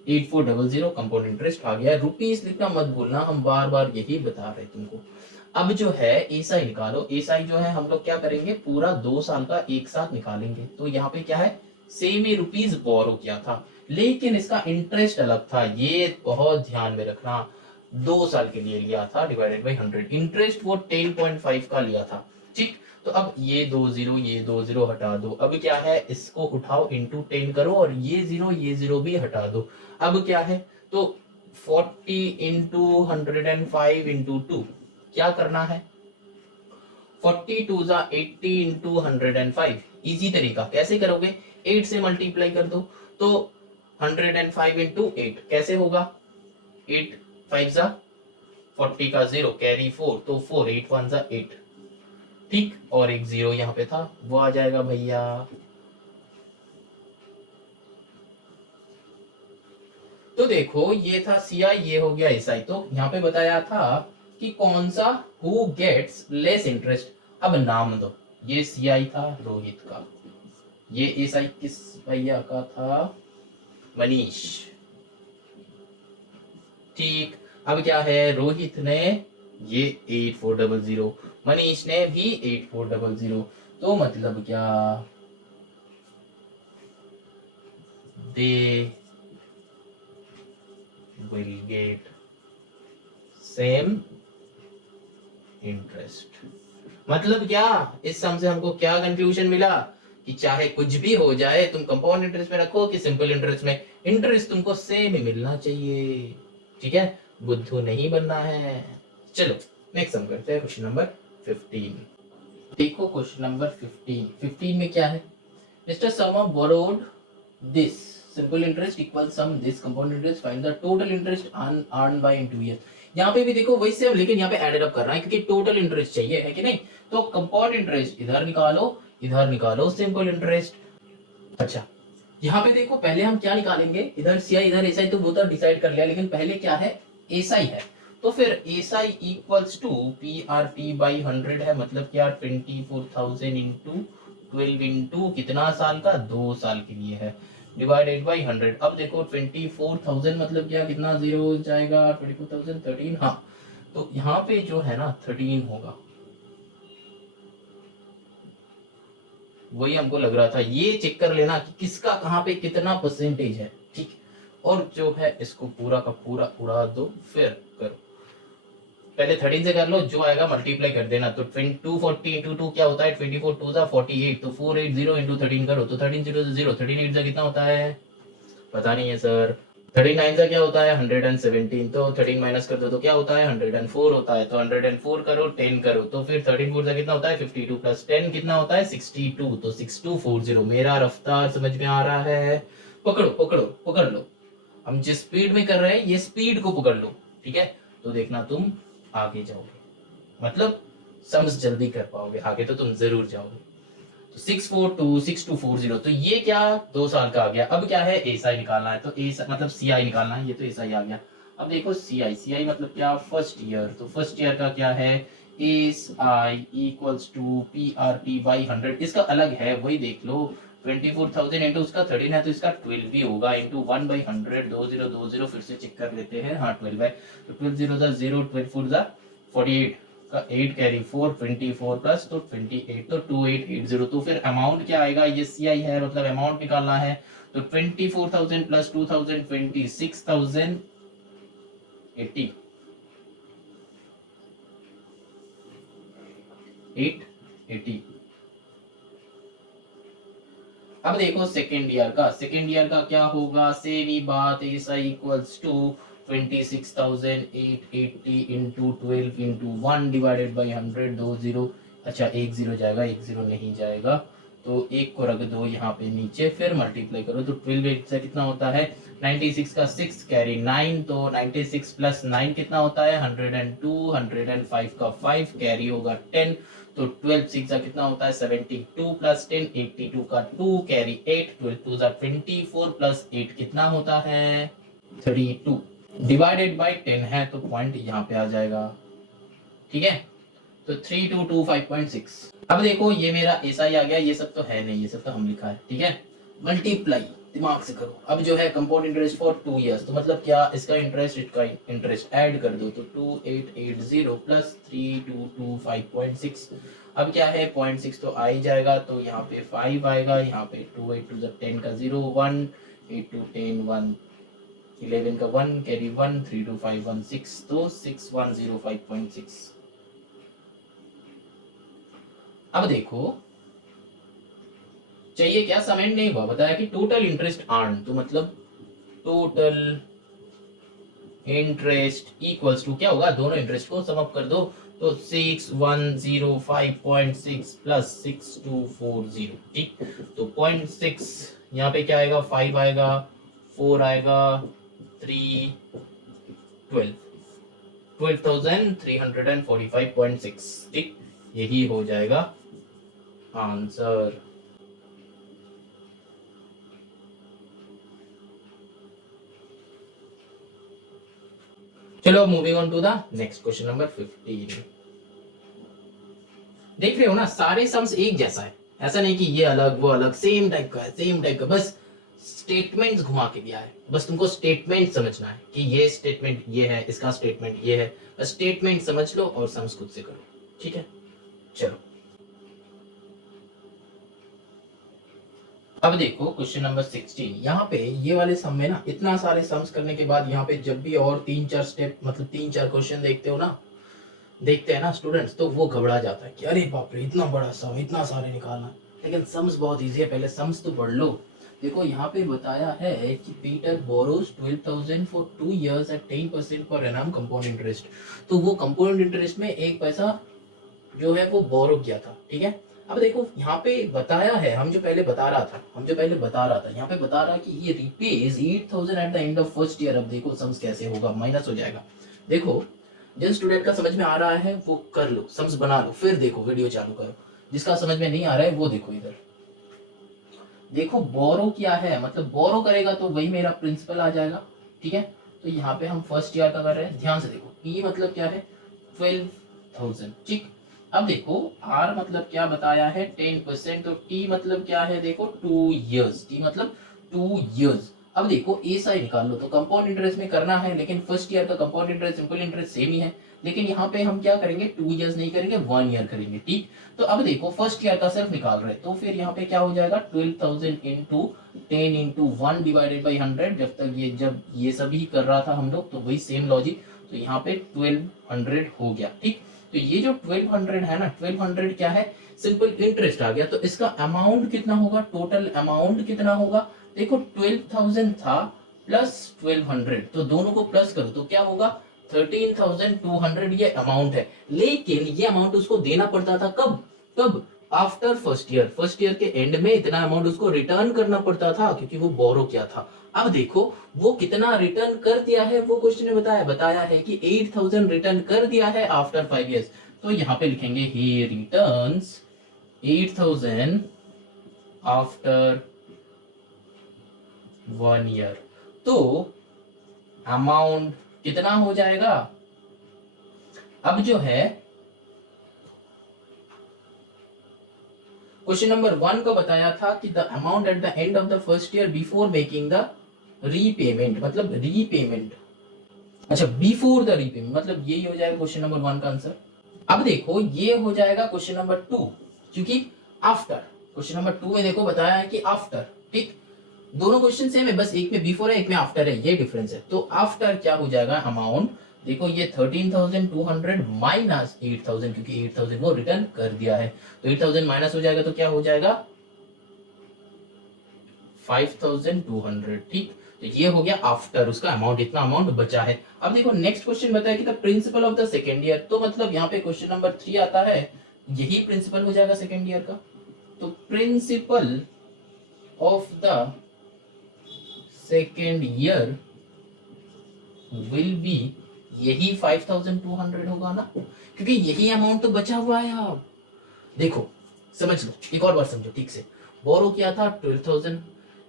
8400 कंपाउंड इंटरेस्ट आ गया। रुपीस लिखना मत भूलना, हम बार बार यही बता रहे तुमको। अब जो है SI निकालो। SI जो है हम लोग क्या करेंगे, पूरा 2 साल का एक साथ निकालेंगे। तो यहाँ पे क्या है, सेम ही रुपीस बोरो किया था, लेकिन इसका इंटरेस्ट अलग था, ये बहुत ध्यान में रखना। 2 साल के लिए लिया था डिवाइडेड बाई 100, इंटरेस्ट वो 10.5 का लिया था, ठीक। तो अब ये 2 जीरो हटा दो। अब क्या है, इसको उठाओ इंटू 10 करो और ये जीरो भी हटा दो। अब क्या है, तो 40 इंटू 105 इंटू 2 क्या करना है, 42 जा 80 इंटू 105। इजी तरीका कैसे करोगे, 8 से मल्टीप्लाई कर दो। तो 105 इंटू 8 कैसे होगा, 8 5 जा 40 का 0 कैरी 4 तो 4 8 1 जा 8, ठीक। और एक 0 यहाँ पे था वो आ जाएगा भैया। तो देखो ये था CI, ये हो गया SI। तो यहाँ पे बताया था कि कौन सा हु गेट्स लेस इंटरेस्ट। अब नाम दो, ये CI था रोहित का, ये SI किस भैया का था, मनीष, ठीक। अब क्या है, रोहित ने ये 8400, मनीष ने भी 8400, तो मतलब क्या दे will get same interest। मतलब क्या, इस सम से हमको क्या कंक्लूजन मिला कि चाहे कुछ भी हो जाए, तुम कंपाउंड इंटरेस्ट में रखो कि सिंपल इंटरेस्ट में, इंटरेस्ट तुमको सेम ही मिलना चाहिए। ठीक है, बुद्धू नहीं बनना है। चलो नेक्स्ट सम करते हैं, क्वेश्चन नंबर 15। देखो क्वेश्चन नंबर 15 में क्या है, mister Sharma borrowed this simple interest equal some this compound interest, find the total interest earn by in 2 years. यहाँ पे भी देखो वही सेम, लेकिन यहाँ पे एडेड अप कर रहा है क्योंकि टोटल इंटरेस्ट चाहिए, है कि नहीं। तो कंपाउंड इंटरेस्ट इधर निकालो सिंपल इंटरेस्ट। अच्छा, यहाँ पे देखो पहले हम क्या निकालेंगे, इधर सीआई इधर एसआई, तो वो तो डिसाइड कर लिया, लेकिन पहले क्या है, एसआई है। तो फिर SI equals to P R T by 100 है, मतलब क्या 24,000 इंटू 12 इंटू कितना साल का, 2 साल के लिए है, डिवाइडेड बाई 100। अब देखो 24,000 मतलब क्या, कितना जीरो हो जाएगा, 24,000 13, हाँ तो यहाँ पे जो है ना 13 होगा, वही हमको लग रहा था। ये चेक कर लेना कि किसका कहाँ पे कितना परसेंटेज है, ठीक। और जो है इसको पूरा का पूरा उड़ा दो, फिर करो, पहले 13 से कर लो, जो आएगा मल्टीप्लाई कर देना। तो 240 इंटू 2 क्या होता है, 24 2 जा 48, तो 480 इंटू 13 करो, तो 13 0 0, 13 8 जा कितना होता है, पता नहीं है सर। 39 का क्या होता है 117, तो 13 माइनस कर दो तो क्या होता है 104 होता है, तो 104 करो 10 करो, तो फिर 13 4 कितना होता है 52 प्लस 10 कितना होता है 62, तो 6240। मेरा रफ्तार समझ में आ रहा है, पकड़ो पकड़ो पकड़ लो, हम जिस स्पीड में कर रहे हैं ये स्पीड को पकड़ लो, ठीक है। तो देखना तुम आगे जाओगे, मतलब सम्स जल्दी कर पाओगे, आगे तो तुम जरूर जाओगे। 6426240, तो ये क्या 2 साल का आ गया। अब क्या है, एसआई निकालना है, तो एसआई मतलब सीआई निकालना है, ये तो एसआई आ गया। अब देखो सीआई मतलब क्या, फर्स्ट ईयर, तो फर्स्ट ईयर का क्या है, SI equals to PRT by 100, इसका अलग है वही देख लो, 24,000 इंटू उसका 13 है, तो इसका 12 भी होगा, इंटू 1/100, 2020 फिर से चेक कर लेते हैं, हाँ 12 है, तो 12 0 जा 0, 12 4 जा 48 का 8 कैरी 4, 24 प्लस तो 28, तो 2880। तो फिर अमाउंट क्या आएगा, ये सीआई है मतलब अमाउंट निकालना है, तो 24,000 प्लस 2,000 26,080, 880। अब देखो सेकेंड ईयर का क्या होगा, सेम ही बात, S I equals to 26,880 into 12 into 1 divided by 100, 2 zero, अच्छा 1 जीरो जाएगा, 1 जीरो नहीं जाएगा, तो एक को रख दो यहाँ पे नीचे, फिर मल्टीप्लाई करो, तो 12 से कितना होता है 96 का 6 कैरी 9, तो 96 प्लस 9 कितना होता है 102, 105 का 5 कैरी होगा 10, तो 12 6 का कितना होता है 72 प्लस 10 82 का 2 कैरी 8, 12 2 जा 24 प्लस 8 कितना होता है 32, डिवाइडेड बाय 10 है, तो पॉइंट यहाँ पे आ जाएगा, ठीक है। तो 3225.6। अब देखो ये मेरा ऐसा ही आ गया, ये सब तो है नहीं, ये सब तो हम लिखा है, ठीक है। मल्टीप्लाई दिमाग से करो। अब जो है कंपाउंड इंटरेस्ट फॉर 2 इयर्स, तो मतलब क्या, इसका इंटरेस्ट ऐड कर दो, तो 2880 प्लस 3225.6। अब क्या है 0.6 तो आ ही जाएगा, तो यहाँ पे 5 आएगा, यहाँ पे 2 8 2 10 का 0 1 8 2 10 1 11 का 1 कैरी 1 3 2 5 1 6, तो 6105.6। अब देखो चाहिए क्या, समेंट नहीं हुआ, बताया कि टोटल इंटरेस्ट अर्न, तो मतलब टोटल इंटरेस्ट इक्वल्स टू क्या होगा, दोनों इंटरेस्ट को सम अप कर दो, तो 6105.6 प्लस 6240, ठीक। तो 0.6 यहाँ पे क्या आएगा, 5 आएगा, 4 आएगा, 3 12,345.6, ठीक। यही हो जाएगा आंसर। चलो moving on to the next question number 15। देख रहे हो ना, सारे सम्स एक जैसा है, ऐसा नहीं कि ये अलग वो अलग, सेम टाइप का है, सेम टाइप का, बस स्टेटमेंट्स घुमा के दिया है, बस तुमको स्टेटमेंट समझना है कि ये स्टेटमेंट ये है, इसका स्टेटमेंट ये है, बस स्टेटमेंट समझ लो और सम्स खुद से करो, ठीक है। चलो अब देखो क्वेश्चन नंबर 16। यहाँ पे ये वाले सम में ना, इतना सारे सम्स करने के बाद यहाँ पे जब भी और 3-4 स्टेप मतलब 3-4 क्वेश्चन देखते हो ना, देखते हैं ना स्टूडेंट्स, तो वो घबरा जाता है कि अरे बाप रे इतना बड़ा सम, इतना सारे निकालना, लेकिन सम्स बहुत इजी है, पहले सम्स तो पढ़ लो। देखो यहाँ पे बताया है कि Peter borrows 12,000 for 2 years at 10% per annum compound interest. तो वो कंपाउंड इंटरेस्ट में 1 पैसा जो है वो बोरो किया था, ठीक है। अब देखो यहाँ पे बताया है, हम जो पहले बता रहा था यहाँ पे बता रहा कि ये रिपेज 8,000 eight the end of first year. अब देखो सम्स कैसे होगा, माइनस हो जाएगा। देखो जिन स्टूडेंट का समझ में आ रहा है वो कर लो, सम्स बना लो, फिर देखो वीडियो चालू करो। जिसका समझ में नहीं आ रहा है वो देखो इधर। देखो बोरो क्या है, मतलब बोरो करेगा तो वही मेरा प्रिंसिपल आ जाएगा, ठीक है। तो यहाँ पे हम फर्स्ट ईयर का कर रहे हैं, ध्यान से देखो। ई मतलब क्या है 12,000, ठीक। अब देखो आर मतलब क्या बताया है 10%, तो टी मतलब क्या है देखो 2 years, टी मतलब 2 years। अब देखो ए साई निकाल लो, तो कंपाउंड इंटरेस्ट में करना है, लेकिन फर्स्ट ईयर का compound interest simple interest same ही है, लेकिन यहाँ पे हम क्या करेंगे 2 years नहीं करेंगे 1 year करेंगे, ठीक। तो अब देखो फर्स्ट ईयर का सिर्फ निकाल रहे, तो फिर यहाँ पे क्या हो जाएगा 12,000 इंटू 10 इंटू 1 डिवाइडेड बाई 100। जब ये सभी कर रहा था हम लोग, तो वही सेम लॉजिक, तो यहाँ पे 1200 हो गया, ठीक। तो ये जो 1200 है ना, 1200 क्या है सिंपल इंटरेस्ट आ गया। तो इसका अमाउंट कितना होगा, टोटल अमाउंट कितना होगा, देखो 12,000 था प्लस 1200, तो दोनों को प्लस करो तो क्या होगा 13,200, ये अमाउंट है। लेकिन ये अमाउंट उसको देना पड़ता था कब कब आफ्टर फर्स्ट ईयर के एंड में इतना अमाउंट उसको रिटर्न करना पड़ता था, क्योंकि वो बोरो किया था। अब देखो वो कितना रिटर्न कर दिया है, वो क्वेश्चन ने बताया है कि 8,000 रिटर्न कर दिया है आफ्टर 5 years। तो यहाँ पे लिखेंगे ही रिटर्न्स 8,000 आफ्टर 1 year। तो अमाउंट कितना हो जाएगा, अब जो है क्वेश्चन नंबर 1 को बताया था कि the amount at the end of the first year before making the repayment, मतलब रीपेमेंट, अच्छा बिफोर द रीपेमेंट, मतलब यही हो जाएगा क्वेश्चन नंबर 1 का आंसर। अब देखो ये हो जाएगा क्वेश्चन नंबर 2, क्योंकि आफ्टर क्वेश्चन नंबर 2 में देखो बताया है कि आफ्टर, ठीक। दोनों क्वेश्चन सेम है, बस एक में बिफोर है एक में आफ्टर है, ये डिफरेंस है। तो आफ्टर क्या हो जाएगा अमाउंट, देखो ये 13,200 माइनस 8,000, क्योंकि 8,000 वो रिटर्न कर दिया है, तो 8,000 माइनस हो जाएगा तो क्या हो जाएगा 5,200, ठीक। तो ये हो गया आफ्टर, उसका अमाउंट, इतना अमाउंट बचा है। अब देखो नेक्स्ट क्वेश्चन बताया कि the principle of the second year, तो मतलब यहाँ पे क्वेश्चन नंबर 3 आता है, यही प्रिंसिपल हो जाएगा सेकेंड ईयर का। तो principle of the second year will be, यही 5,200 होगा ना, क्योंकि यही अमाउंट तो बचा हुआ है। आप देखो समझ लो, एक और बार समझो ठीक से। बोरो किया था 12,000,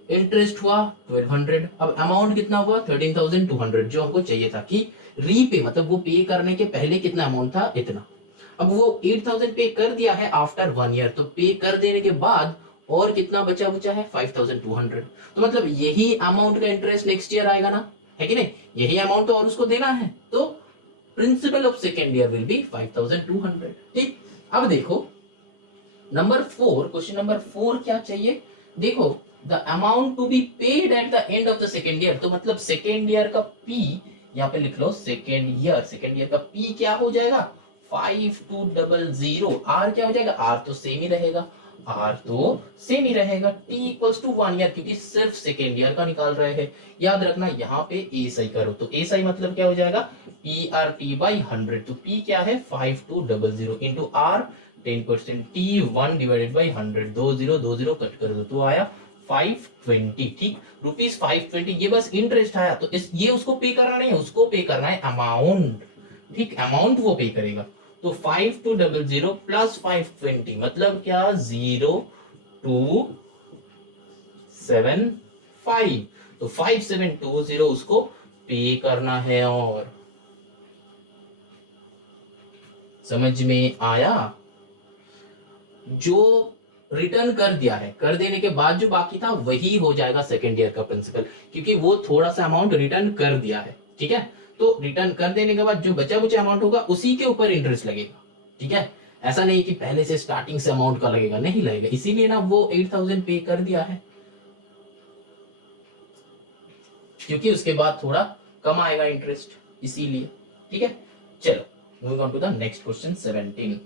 इंटरेस्ट हुआ 1200, अब अमाउंट कितना हुआ 13,200, जो हमको चाहिए था कि रीपे, मतलब वो पे करने के पहले कितना अमाउंट था इतना। अब वो 8,000 पे कर दिया है आफ्टर 1 year, तो पे कर देने के बाद और कितना बचा है 5,200। तो मतलब यही अमाउंट का इंटरेस्ट नेक्स्ट ईयर आएगा ना, है कि नहीं, यही अमाउंट तो और उसको देना है। तो principal of second year will be 5,200, ठीक। अब देखो नंबर 4, क्वेश्चन नंबर 4 क्या चाहिए, देखो the amount to be paid at the end of the second year, तो मतलब सेकेंड ईयर का पी यहाँ पे लिख लो, सेकेंड ईयर का पी क्या हो जाएगा 5,200। आर क्या हो जाएगा, आर तो सेम ही रहेगा, टी इक्वल्स टू 1 ईयर, क्योंकि सिर्फ सेकेंड ईयर का निकाल रहे हैं। याद रखना यहाँ पे ए सही करो, तो ए सही मतलब क्या हो जाएगा पी आर टी बाई 100, तो पी क्या है 5,200 into R 10%, T 1 divided by 100, 20 cut कर दो तो आया 520, ठीक, रुपीज 520। ये बस इंटरेस्ट आया, तो ये उसको पे करना नहीं है, उसको पे करना है अमाउंट, ठीक, अमाउंट वो पे करेगा। तो 5,200 प्लस 520 मतलब क्या 0,275, तो 5,720 उसको पे करना है। और समझ में आया, जो रिटर्न कर दिया है, कर देने के बाद जो बाकी था वही हो जाएगा सेकेंड ईयर का प्रिंसिपल, क्योंकि वो थोड़ा सा अमाउंट रिटर्न कर दिया है, ठीक है। तो रिटर्न कर देने के बाद जो बचा बुचा अमाउंट होगा उसी के ऊपर इंटरेस्ट लगेगा, ठीक है। ऐसा नहीं कि पहले से स्टार्टिंग से अमाउंट का लगेगा, नहीं लगेगा, इसीलिए ना वो 8,000 पे कर दिया है, क्योंकि उसके बाद थोड़ा कम आएगा इंटरेस्ट, इसीलिए, ठीक है। चलो moving on to the next question 17।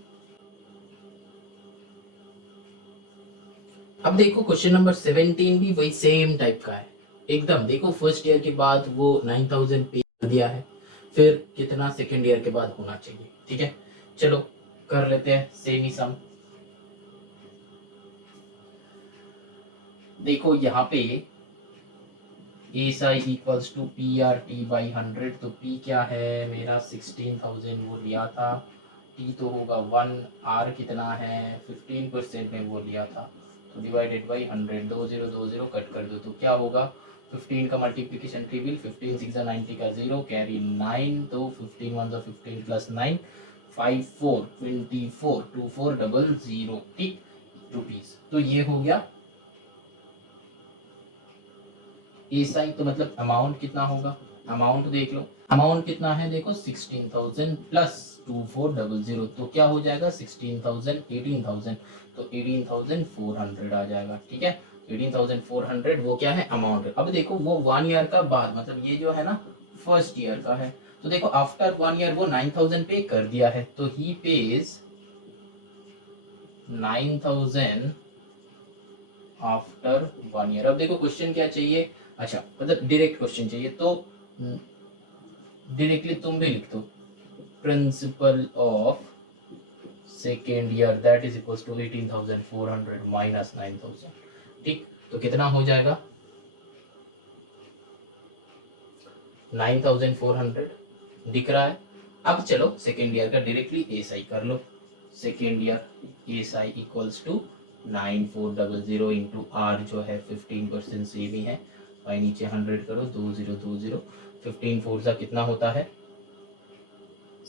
अब देखो क्वेश्चन नंबर 17 भी वही सेम टाइप का है एकदम। देखो फर्स्ट ईयर के बाद वो 9000 पे कर दिया है, फिर कितना सेकेंड ईयर के बाद होना चाहिए। ठीक है, चलो कर लेते हैं सेम ही सम। देखो यहाँ पे SI equals to P R T by 100, तो पी क्या है मेरा 16000 वो लिया था, टी तो होगा 1, आर कितना है 15% में वो लिया था, तो डिवाइडेड बाई 100, 2020 कट कर दो तो क्या होगा 15 का मल्टीप्लिकेशन ट्रिवियल, 15 6 90 का 0 कैरी 9, तो 15 1 15 प्लस 9 5 4 24 2400, ठीक रुपीज। तो ये हो गया एसआई, तो मतलब अमाउंट कितना होगा, अमाउंट देख लो, अमाउंट कितना है देखो 16000 प्लस 2400, तो क्या हो जाएगा 16000 18000, तो 18400 आ जाएगा। ठीक है, 18400 वो क्या है अमाउंट। अब देखो वो 1 ईयर का बाद, मतलब ये जो है ना फर्स्ट ईयर का है, तो देखो आफ्टर 1 ईयर वो 9000 पे कर दिया है, तो ही पेज 9000 आफ्टर 1 ईयर। अब देखो क्वेश्चन क्या चाहिए, अच्छा मतलब डायरेक्ट क्वेश्चन चाहिए, तो डायरेक्टली तुम भी लिख दो principal of second year that is equals to 18400 minus 9000। ठीक, तो कितना हो जाएगा 9400 दिख रहा है। अब चलो सेकेंड ईयर का डायरेक्टली एसआई कर लो, second year SI equals to 9400 into R जो है 15% से भी है, भाई नीचे 100 करो 2020, 15 4 सा कितना होता है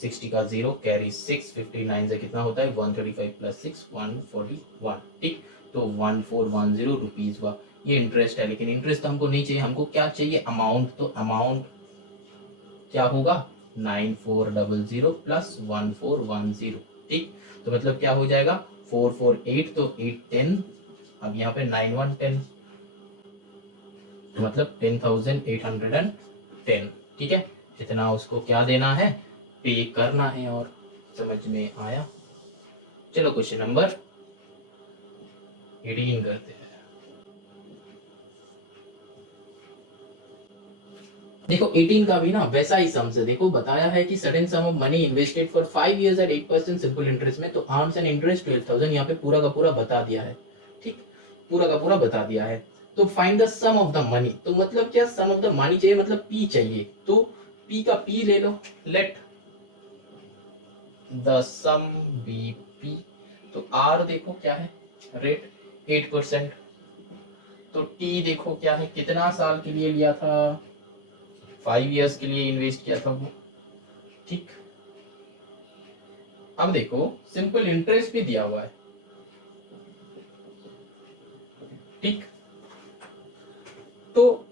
60 का 0 कैरी 6, 59 से कितना होता है 135 प्लस 6 141, ठीक, तो 1410 रुपीज हुआ। ये इंटरेस्ट है, लेकिन इंटरेस्ट तो हमको नहीं चाहिए, हमको क्या चाहिए अमाउंट, तो अमाउंट क्या होगा 9400 प्लस 1410, ठीक, तो मतलब क्या हो जाएगा 448, तो 810, अब यहाँ पे 9110, तो मतलब 10810, ठीक है, इतना उसको क्या देना है पे करना है। और समझ में आया, चलो क्वेश्चन नंबर 18 करते हैं। देखो 18 का भी ना वैसा ही सम से, देखो बताया है कि certain sum of money invested for 5 years at 8% simple interest में, तो आर्म्स एंड इंटरेस्ट 12000, यहाँ पे पूरा का पूरा बता दिया है, ठीक, पूरा का पूरा बता दिया है। तो find the sum of the money, तो मतलब क्या सम ऑफ द मनी चाहिए, मतलब पी चाहिए, तो पी का पी ले लो, let the sum be P, तो आर देखो क्या है रेट 8%, तो टी देखो क्या है कितना साल के लिए लिया था 5 इयर्स के लिए इन्वेस्ट किया था वो, ठीक। अब देखो सिंपल इंटरेस्ट भी दिया हुआ है, ठीक, तो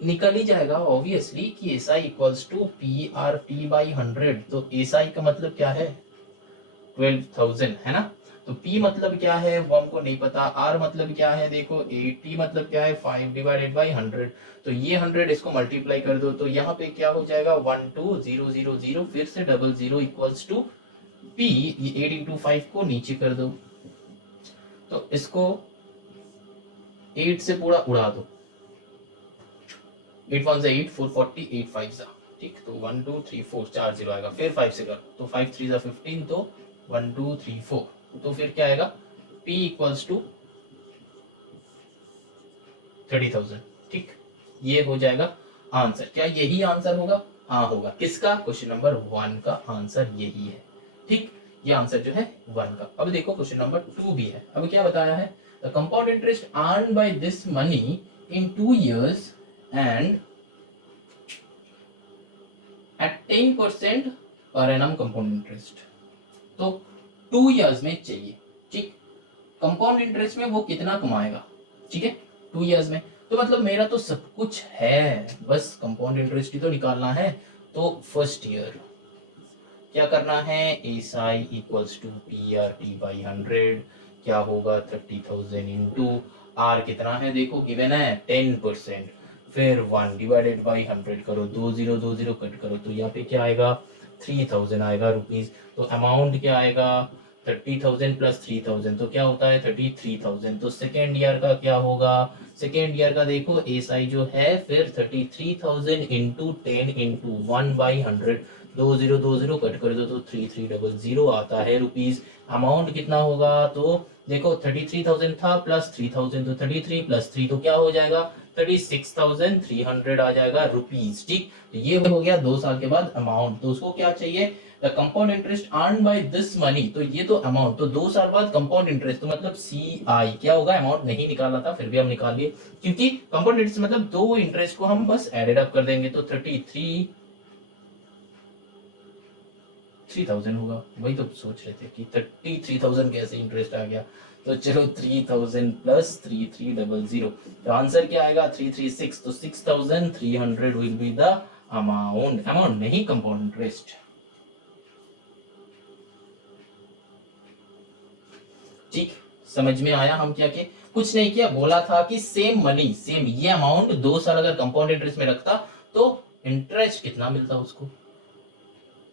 निकल ही जाएगा ऑब्वियसली कि S I equals to P R T by 100, तो एस आई का मतलब क्या है 12000 है ना, तो P मतलब क्या है वो हमको नहीं पता, R मतलब क्या है देखो 80 मतलब क्या है 5 डिवाइडेड बाई 100, तो ये 100 इसको मल्टीप्लाई कर दो, तो यहाँ पे क्या हो जाएगा 12000, फिर से 00 इक्वल्स टू P, ये 8 इंटू 5 को नीचे कर दो, तो इसको 8 से पूरा उड़ा दो, 8 1 8 440 8 5 सा, ठीक, तो 1 2 3 4 4 0 आएगा, फिर 5 से कर, तो 5 3 15, तो 1 2 3 4, तो फिर क्या आएगा P इक्वल्स टू 30,000, ठीक, ये हो जाएगा आंसर। क्या यही आंसर होगा, हाँ होगा, किसका क्वेश्चन नंबर 1 का आंसर यही है, ठीक, ये आंसर जो है 1 का। अब देखो क्वेश्चन नंबर 2 भी है, अब क्या बताया है the compound interest earn by this money in 2 years and at 10% per annum compound interest, तो 2 years में चाहिए, ठीक, कंपाउंड इंटरेस्ट में वो कितना कमाएगा, ठीक है 2 years में, तो मतलब मेरा तो सब कुछ है, बस कंपाउंड इंटरेस्ट ही तो निकालना है। तो फर्स्ट ईयर क्या करना है S I equals to P R T by 100, क्या होगा 30,000 इंटू आर कितना है देखो गिवन है 10%, फिर 1 डिवाइडेड बाई 100 करो, 2020 कट करो, तो यहाँ पे क्या आएगा 3000 आएगा रुपीज, तो अमाउंट क्या आएगा 30,000 प्लस 3,000 तो क्या होता है 33,000। तो सेकेंड ईयर का क्या होगा, सेकेंड ईयर का देखो एसआई जो है फिर 33,000 इंटू 10 इंटू 1/100, 2020 कट कर दो तो 3300 आता है रुपीज। अमाउंट कितना होगा, तो देखो 33,000 था प्लस 3,000 तो 33 प्लस 3 तो क्या हो जाएगा 36,300 आ जाएगा रुपीज। ठीक, तो ये हो गया 2 साल के बाद अमाउंट। तो उसको क्या चाहिए, the compound interest earn by this money, तो ये तो अमाउंट, तो 2 साल बाद कंपाउंड इंटरेस्ट तो मतलब सी आई क्या होगा, अमाउंट नहीं निकाला था फिर भी हम निकाल लिए, क्योंकि कंपाउंड इंटरेस्ट मतलब दो इंटरेस्ट को हम बस एडेड अप कर देंगे तो 33,000 होगा। वही तो सोच रहे थे कि 33,000 कैसे इंटरेस्ट आ गया। तो चलो 3,000 प्लस 3300, तो आंसर क्या आएगा 336, तो 6,300 will be the amount, amount नहीं कंपाउंड इंटरेस्ट। ठीक, समझ में आया हम क्या के, कुछ नहीं किया, बोला था कि सेम मनी सेम ये अमाउंट 2 साल अगर कंपाउंड इंटरेस्ट में रखता तो इंटरेस्ट कितना मिलता उसको,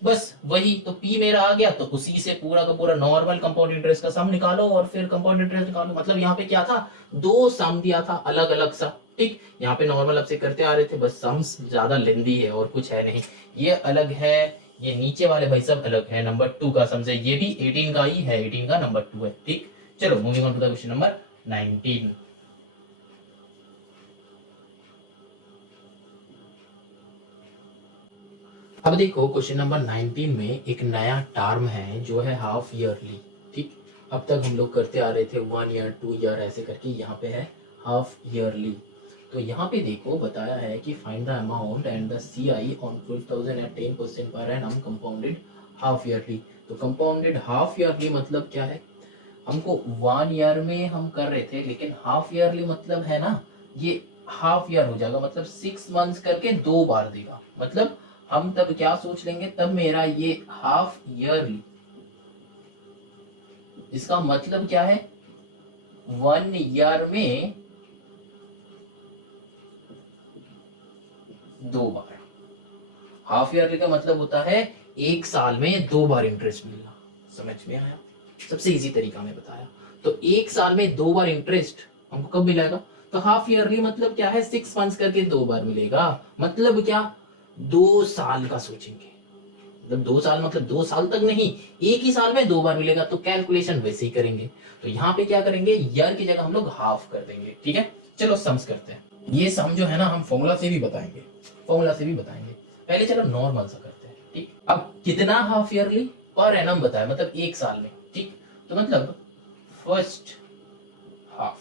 बस वही। तो पी मेरा आ गया, तो उसी से पूरा का पूरा नॉर्मल कंपाउंड इंटरेस्ट का सम निकालो और फिर कंपाउंड इंटरेस्ट निकालो। मतलब यहाँ पे क्या था, दो सम दिया था अलग अलग सा। ठीक, यहाँ पे नॉर्मल अब से करते आ रहे थे, बस सम्स ज्यादा लेंदी है और कुछ है नहीं। ये अलग है, ये नीचे वाले भाई सब अलग है। नंबर 2 का सम से ये भी 18 का ही है, 18 का नंबर 2 है। ठीक, चलो moving on to the question number 19। अब देखो क्वेश्चन नंबर 19 में एक नया टर्म है जो है हाफ ईयरली। ठीक, अब तक हम लोग करते आ रहे थे 1 ईयर 2 ईयर ऐसे करके, यहाँ पे है हाफ ईयरली। तो यहाँ पे देखो बताया है कि find the amount and the C I on 12,000 at 10% per annum compounded half yearly. तो कंपाउंडेड हाफ ईयरली मतलब क्या है, हमको 1 ईयर में हम कर रहे थे, लेकिन हाफ ईयरली मतलब है ना ये हाफ ईयर हो जाएगा, मतलब 6 मंथ्स करके 2 बार देगा। मतलब हम तब क्या सोच लेंगे, तब मेरा ये हाफ ईयरली, इसका मतलब क्या है 1 ईयर में 2 बार। हाफ ईयरली का मतलब होता है 1 साल में 2 बार इंटरेस्ट मिलना। समझ में आया, सबसे इजी तरीका में बताया। तो 1 साल में 2 बार इंटरेस्ट हमको कब मिलेगा, तो हाफ ईयरली मतलब क्या है 6 मंथ्स करके 2 बार मिलेगा। मतलब क्या 2 साल का सोचेंगे, मतलब 2 साल मतलब 2 साल तक नहीं, एक ही साल में 2 बार मिलेगा। तो कैलकुलेशन वैसे ही करेंगे, तो यहाँ पे क्या करेंगे ईयर की जगह हम लोग हाफ कर देंगे। ठीक है, चलो सम्स करते हैं। ये सम जो है ना हम फॉर्मूला से भी बताएंगे, फॉर्मूला से भी बताएंगे। पहले चलो नॉर्मल सा करते हैं। ठीक, अब कितना हाफ ईयरली पर एनम बताया, मतलब 1 साल में। ठीक, तो मतलब फर्स्ट हाफ।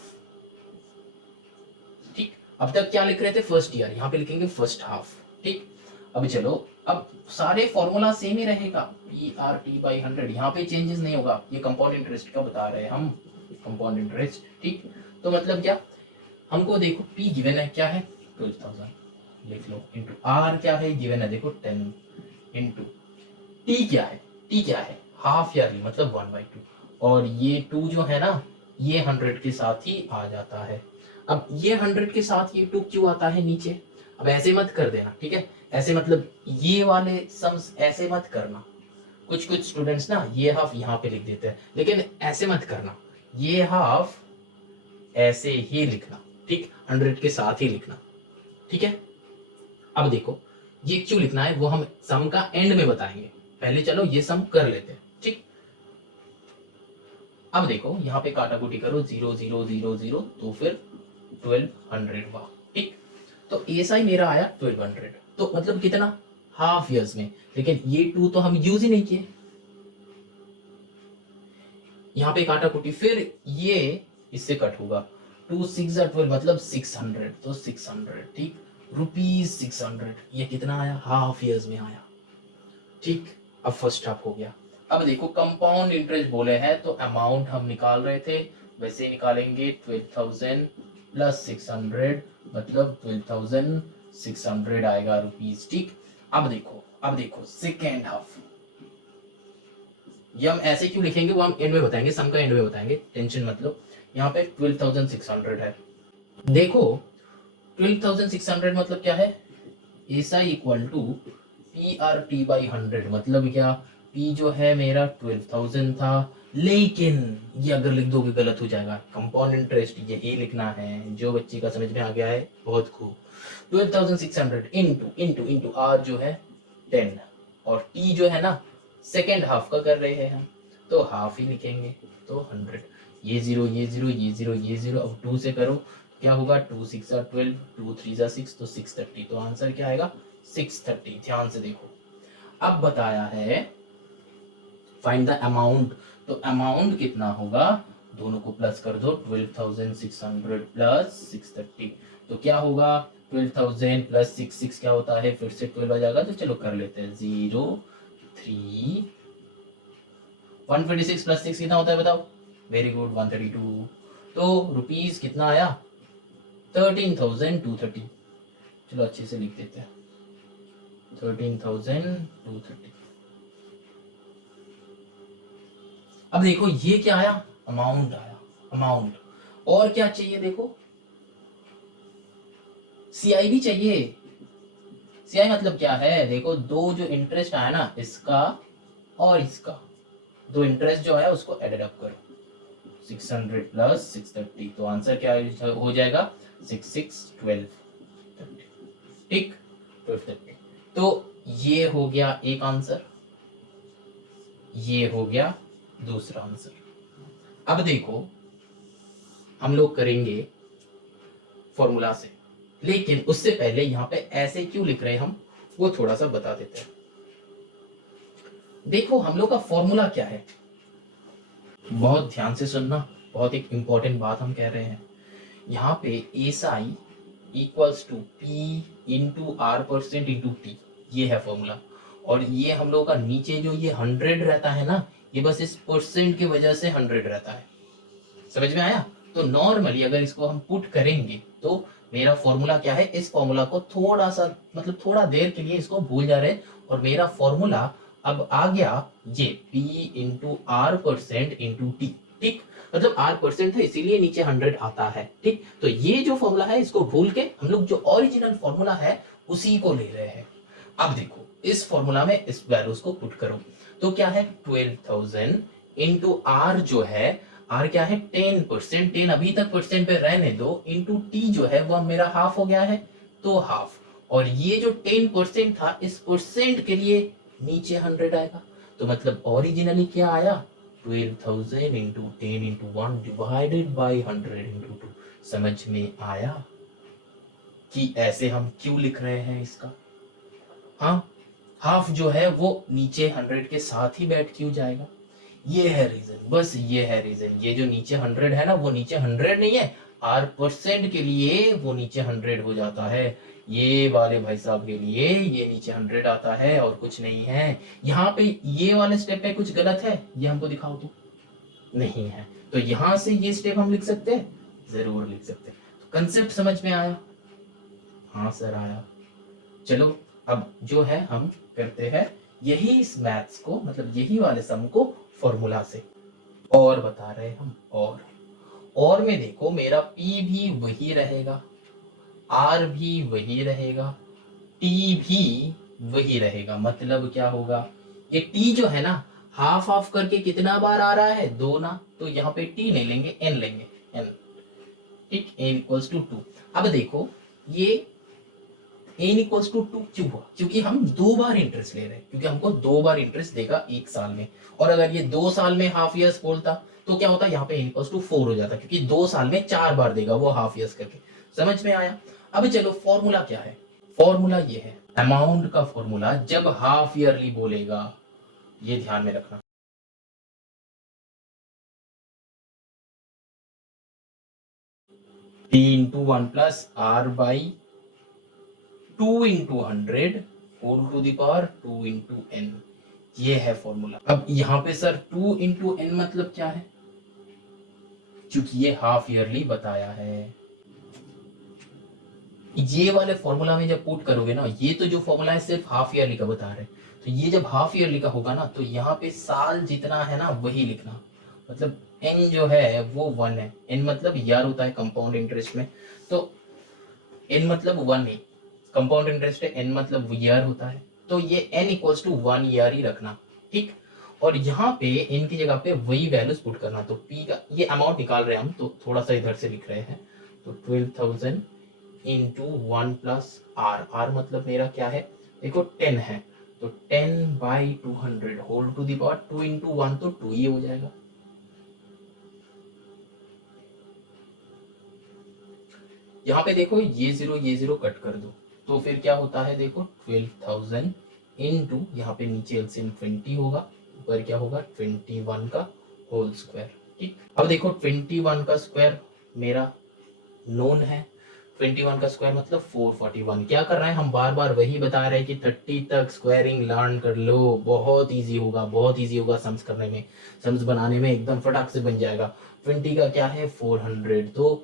ठीक, अब तक क्या लिख रहे थे फर्स्ट ईयर, यहाँ पे लिखेंगे फर्स्ट हाफ। ठीक, अब चलो, अब सारे फॉर्मूला सेम ही रहेगा, पी आर टी बाई 100, यहाँ पे चेंजेस नहीं होगा। ये कंपाउंड इंटरेस्ट का बता रहे हैं हम, कंपाउंड इंटरेस्ट। ठीक, तो मतलब क्या, हमको देखो पी गिवन है क्या है 12,000 लिख लो, इंटू आर क्या है गिवन है देखो 10, इंटू टी क्या है, टी क्या है हाफ ईयरली मतलब 1/2, और ये 2 जो है ना ये 100 के साथ ही आ जाता है। अब ये 100 के साथ ये 2 क्यों आता है नीचे, अब ऐसे मत कर देना। ठीक है, ऐसे मतलब ये वाले सम्स ऐसे मत करना। कुछ कुछ स्टूडेंट्स ना ये हाफ यहाँ पे लिख देते हैं, लेकिन ऐसे मत करना, ये हाफ ऐसे ही लिखना। ठीक, 100 के साथ ही लिखना। ठीक है, अब देखो ये क्यों लिखना है वो हम सम का एंड में बताएंगे, पहले चलो ये सम कर लेते हैं। ठीक, अब देखो यहाँ पे काटाकुटी करो 0 0 0 0, तो फिर 1200 हुआ। ठीक, तो एसआई मेरा आया 1200, तो मतलब कितना हाफ ईयर्स में, लेकिन ये 2 तो हम यूज ही नहीं किए। यहाँ पे काटाकुटी, फिर ये इससे कट होगा, 2 6 12 मतलब 600, तो 600। ठीक, रुपीज 600, ये कितना आया हाफ ईयर्स में आया। ठीक, अब फर्स्ट हाफ हो गया। अब देखो कंपाउंड इंटरेस्ट बोले हैं तो अमाउंट हम निकाल रहे थे, वैसे निकालेंगे 12,000 प्लस 600 मतलब 12,600 आएगा रुपीज। ठीक, अब देखो सेकेंड हाफ, ये हम ऐसे क्यों लिखेंगे वो हम एंड में बताएंगे, सम का एंड में बताएंगे, टेंशन मतलब। यहाँ पे 12,600 है, देखो 12,600 मतलब क्या है, SI equal to P R T by 100, मतलब क्या P जो है मेरा 12,000 था, लेकिन ये अगर लिख दोगे गलत हो जाएगा। कंपाउंड इंटरेस्ट यही लिखना है। जो बच्चे का समझ में आ गया है बहुत खूब। 12,600 इंटू R जो है 10 और T जो है ना सेकेंड हाफ का कर रहे हैं हम, तो हाफ ही लिखेंगे, तो 100। ये जीरो ये जीरो ये जीरो ये जीरो, अब 2 से करो क्या होगा, 2 6 12, 2 3 6, तो 630। तो आंसर क्या आएगा 630। ध्यान से देखो, अब बताया है फाइंड द अमाउंट, तो अमाउंट कितना होगा, दोनों को प्लस कर दो, 12,600 प्लस 630, तो क्या होगा 12,000 प्लस 6 क्या होता है, फिर से 12 आ जाएगा, तो चलो कर लेते हैं 0 3 126 प्लस 6 कितना होता है बताओ, वेरी गुड 132। तो रुपीस कितना आया 13,230, चलो अच्छे से लिख देते हैं 13,230। अब देखो ये क्या आया, अमाउंट आया, अमाउंट। और क्या चाहिए देखो, सीआई भी चाहिए। सीआई मतलब क्या है, देखो दो जो इंटरेस्ट आया ना, इसका और इसका, दो इंटरेस्ट जो है उसको एडेड अप करो, 600 प्लस 630, तो आंसर क्या हो जाएगा 6612, ठीक 1230। तो ये हो गया एक आंसर, ये हो गया दूसरा आंसर। अब देखो हम लोग करेंगे फॉर्मूला से, लेकिन उससे पहले यहाँ पे ऐसे क्यों लिख रहे हैं हम, वो थोड़ा सा बता देते हैं। देखो हम लोग का फॉर्मूला क्या है, बहुत ध्यान से सुनना, बहुत एक इंपॉर्टेंट बात हम कह रहे हैं। यहाँ पे SI equals to P into R percent into T, ये है फॉर्मूला। और ये हम लोग का नीचे जो ये 100 रहता है ना, ये बस इस परसेंट की वजह से 100 रहता है, समझ में आया। तो नॉर्मली अगर इसको हम पुट करेंगे तो मेरा फॉर्मूला क्या है, इस फॉर्मूला को थोड़ा सा मतलब थोड़ा देर के लिए इसको भूल जा रहे हैं, और मेरा फॉर्मूला अब आ गया ये P into R percent into T, ठीक, मतलब आर परसेंट है इसीलिए नीचे 100 आता है, ठीक। तो ये जो फॉर्मूला है इसको भूल के हम लोग जो ओरिजिनल फॉर्मूला है उसी को ले रहे हैं। अब देखो इस फॉर्मूला में इस वैल्यूज को पुट करो, तो क्या है 12,000 इंटू आर जो है, आर क्या है 10%, 10 अभी तक परसेंट पे रहने दो, इंटू टी जो है वो मेरा हाफ हो गया है, तो हाफ। और ये जो 10% था इस परसेंट के लिए नीचे 100 आएगा, तो मतलब ओरिजिनली क्या आया 12,000 into 10 into 1 divided by 100 into 2। समझ में आया कि ऐसे हम क्यों लिख रहे हैं इसका। हाँ, हाफ जो है वो नीचे 100 के साथ ही बैठ क्यों जाएगा, ये है रीजन, बस ये है रीजन। ये जो नीचे 100 है ना, वो नीचे 100 नहीं है, आर परसेंट के लिए वो नीचे 100 हो जाता है, ये वाले भाई साहब के लिए ये नीचे 100 आता है और कुछ नहीं है। यहाँ पे ये वाले स्टेप पे कुछ गलत है, ये हमको दिखाओ तो, नहीं है। तो यहां से ये स्टेप हम लिख सकते हैं, जरूर लिख सकते हैं। तो कंसेप्ट समझ में आया, हाँ सर आया। चलो अब जो है हम करते हैं यही इस मैथ्स को, मतलब यही वाले सम को फॉर्मूला से और बता रहे हम। और में देखो मेरा P भी वही रहेगा, R भी वही रहेगा, T भी वही रहेगा। मतलब क्या होगा, ये T जो है ना हाफ हाफ करके कितना बार आ रहा है, दो ना, तो यहाँ पे T नहीं लेंगे, N लेंगे, N, ठीक, N इक्वल्स टू 2। अब देखो ये n इक्वल्स टू 2 क्यों हुआ, क्योंकि हम दो बार इंटरेस्ट ले रहे हैं, क्योंकि हमको दो बार इंटरेस्ट देगा एक साल में। और अगर ये 2 साल में हाफ ईयर्स बोलता तो क्या होता, यहाँ पे n इक्वल्स टू 4 हो जाता, क्योंकि 2 साल में 4 बार देगा वो हाफ ईयर्स करके। समझ में आया। अब चलो फॉर्मूला क्या है, फॉर्मूला ये है अमाउंट का फॉर्मूला जब हाफ ईयरली बोलेगा, ये ध्यान में रखना। T into 1 plus R by 2 into 100 whole to the power 2 into N, ये है फॉर्मूला। अब यहाँ पे सर 2 इंटू एन मतलब क्या है, क्योंकि ये हाफ ईयरली बताया है। ये वाले फॉर्मूला में जब पुट करोगे ना, ये तो जो फॉर्मूला है सिर्फ हाफ ईयरली का बता रहे, तो ये जब हाफ ईयरली का होगा ना, तो यहाँ पे साल जितना है ना वही लिखना। मतलब एन जो है वो 1 है, एन मतलब ईयर होता है कंपाउंड इंटरेस्ट में, तो एन मतलब 1 है, कंपाउंड इंटरेस्ट है, एन मतलब ईयर होता है, तो ये एन इक्वल्स टू 1 ईयर ही रखना, ठीक। और यहाँ पे इनकी जगह पे वही वैल्यूज पुट करना। तो पी का ये अमाउंट निकाल रहे हैं हम, तो थोड़ा सा इधर से लिख रहे हैं। तो 12,000 इंटू 1 प्लस आर, आर मतलब मेरा क्या है देखो 10 है, तो 10/200 whole to the power 2 into 1 तो 2 ही हो जाएगा। यहाँ पे देखो ये जीरो कट कर दो, तो फिर क्या होता है देखो 12,000 इंटू यहाँ पे नीचे एलसीएम 20 होगा, ऊपर क्या होगा 21 का होल स्क्वायर। ठीक, अब देखो 21 का स्क्वायर मेरा नोन है, 21 का स्क्वायर मतलब 441। क्या कर रहे हैं हम, बार बार वही बता रहे हैं कि 30 तक स्क्वायरिंग लर्न कर लो, बहुत इजी होगा, बहुत इजी होगा सम्स करने में, सम्स बनाने में एकदम फटाक से बन जाएगा। 20 का क्या है 400,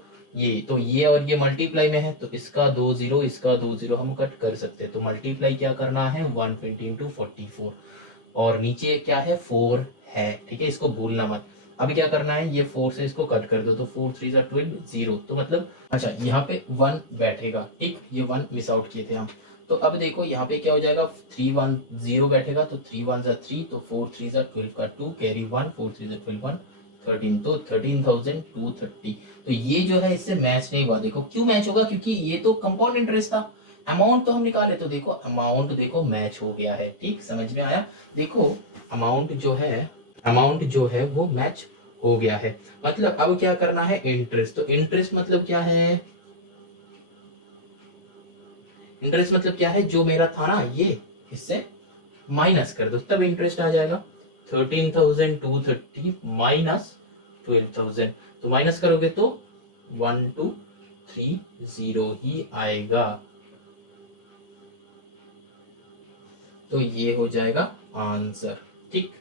तो ये और ये मल्टीप्लाई में है, तो इसका 2 जीरो इसका 2 जीरो हम कट कर सकते हैं। तो मल्टीप्लाई क्या करना है 120 इंटू 44, और नीचे क्या है 4 है, ठीक है, इसको भूलना मत। अभी क्या करना है, ये 4 से इसको कट कर दो, तो 4 3 12 0, तो मतलब अच्छा यहाँ पे 1 बैठेगा, ठीक, ये 1 मिस आउट किए थे हम। तो अब देखो यहाँ पे क्या हो जाएगा 3 1 0 बैठेगा, तो 3 1 3, तो 4 3 12 का 2 कैरी 1, 4 3 12 1 13, तो 13,230। तो ये जो है इससे मैच नहीं हुआ। देखो क्यों मैच होगा, क्योंकि ये तो कंपाउंड इंटरेस्ट था, अमाउंट तो हम निकाले, तो देखो अमाउंट देखो मैच हो गया है। ठीक, समझ में आया। देखो अमाउंट जो है वो मैच हो गया है। मतलब अब क्या करना है इंटरेस्ट, तो इंटरेस्ट मतलब क्या है, इंटरेस्ट मतलब क्या है, जो मेरा था ना ये इससे माइनस कर दो तब इंटरेस्ट आ जाएगा। 13,230 माइनस 12,000, तो माइनस करोगे तो 1230 ही आएगा। तो ये हो जाएगा आंसर। ठीक,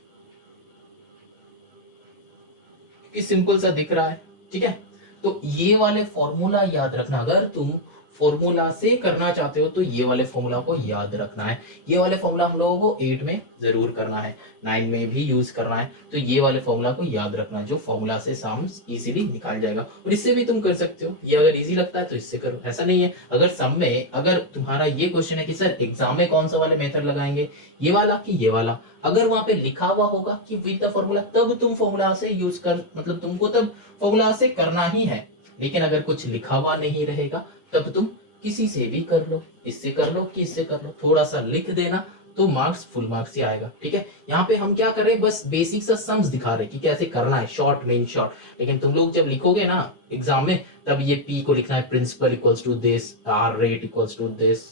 कि सिंपल सा दिख रहा है। ठीक है, तो ये वाले फॉर्मूला याद रखना, अगर तुम फॉर्मूला से करना चाहते हो तो ये वाले फॉर्मूला को याद रखना है। ये वाले फॉर्मूला हम लोगों को 8 में जरूर करना है, 9 में भी यूज करना है, तो ये वाले फॉर्मूला को याद रखना है, जो फॉर्मूला से सम्स इजीली निकाल जाएगा। और इससे भी तुम कर सकते हो, ये अगर इजी लगता है तो इससे करो, ऐसा नहीं है। अगर सम में अगर तुम्हारा ये क्वेश्चन है कि सर एग्जाम में कौन सा वाले मेथड लगाएंगे, ये वाला कि ये वाला, अगर वहां पे लिखा हुआ होगा कि विद द फॉर्मूला, तब तुम फॉर्मूला से यूज कर, मतलब तुमको तब फॉर्मूला से करना ही है। लेकिन अगर कुछ लिखा हुआ नहीं रहेगा तब तुम किसी से भी कर लो, इससे कर लो कि इससे कर लो, थोड़ा सा लिख देना तो मार्क्स फुल मार्क्स ही आएगा। ठीक है, यहाँ पे हम क्या कर रहे हैं, बस बेसिक सा सम्स दिखा रहे हैं कि कैसे करना है, शॉर्ट में इन शॉर्ट। लेकिन तुम लोग जब लिखोगे ना एग्जाम में, तब ये पी को लिखना है principal equals to this, R rate equals to this,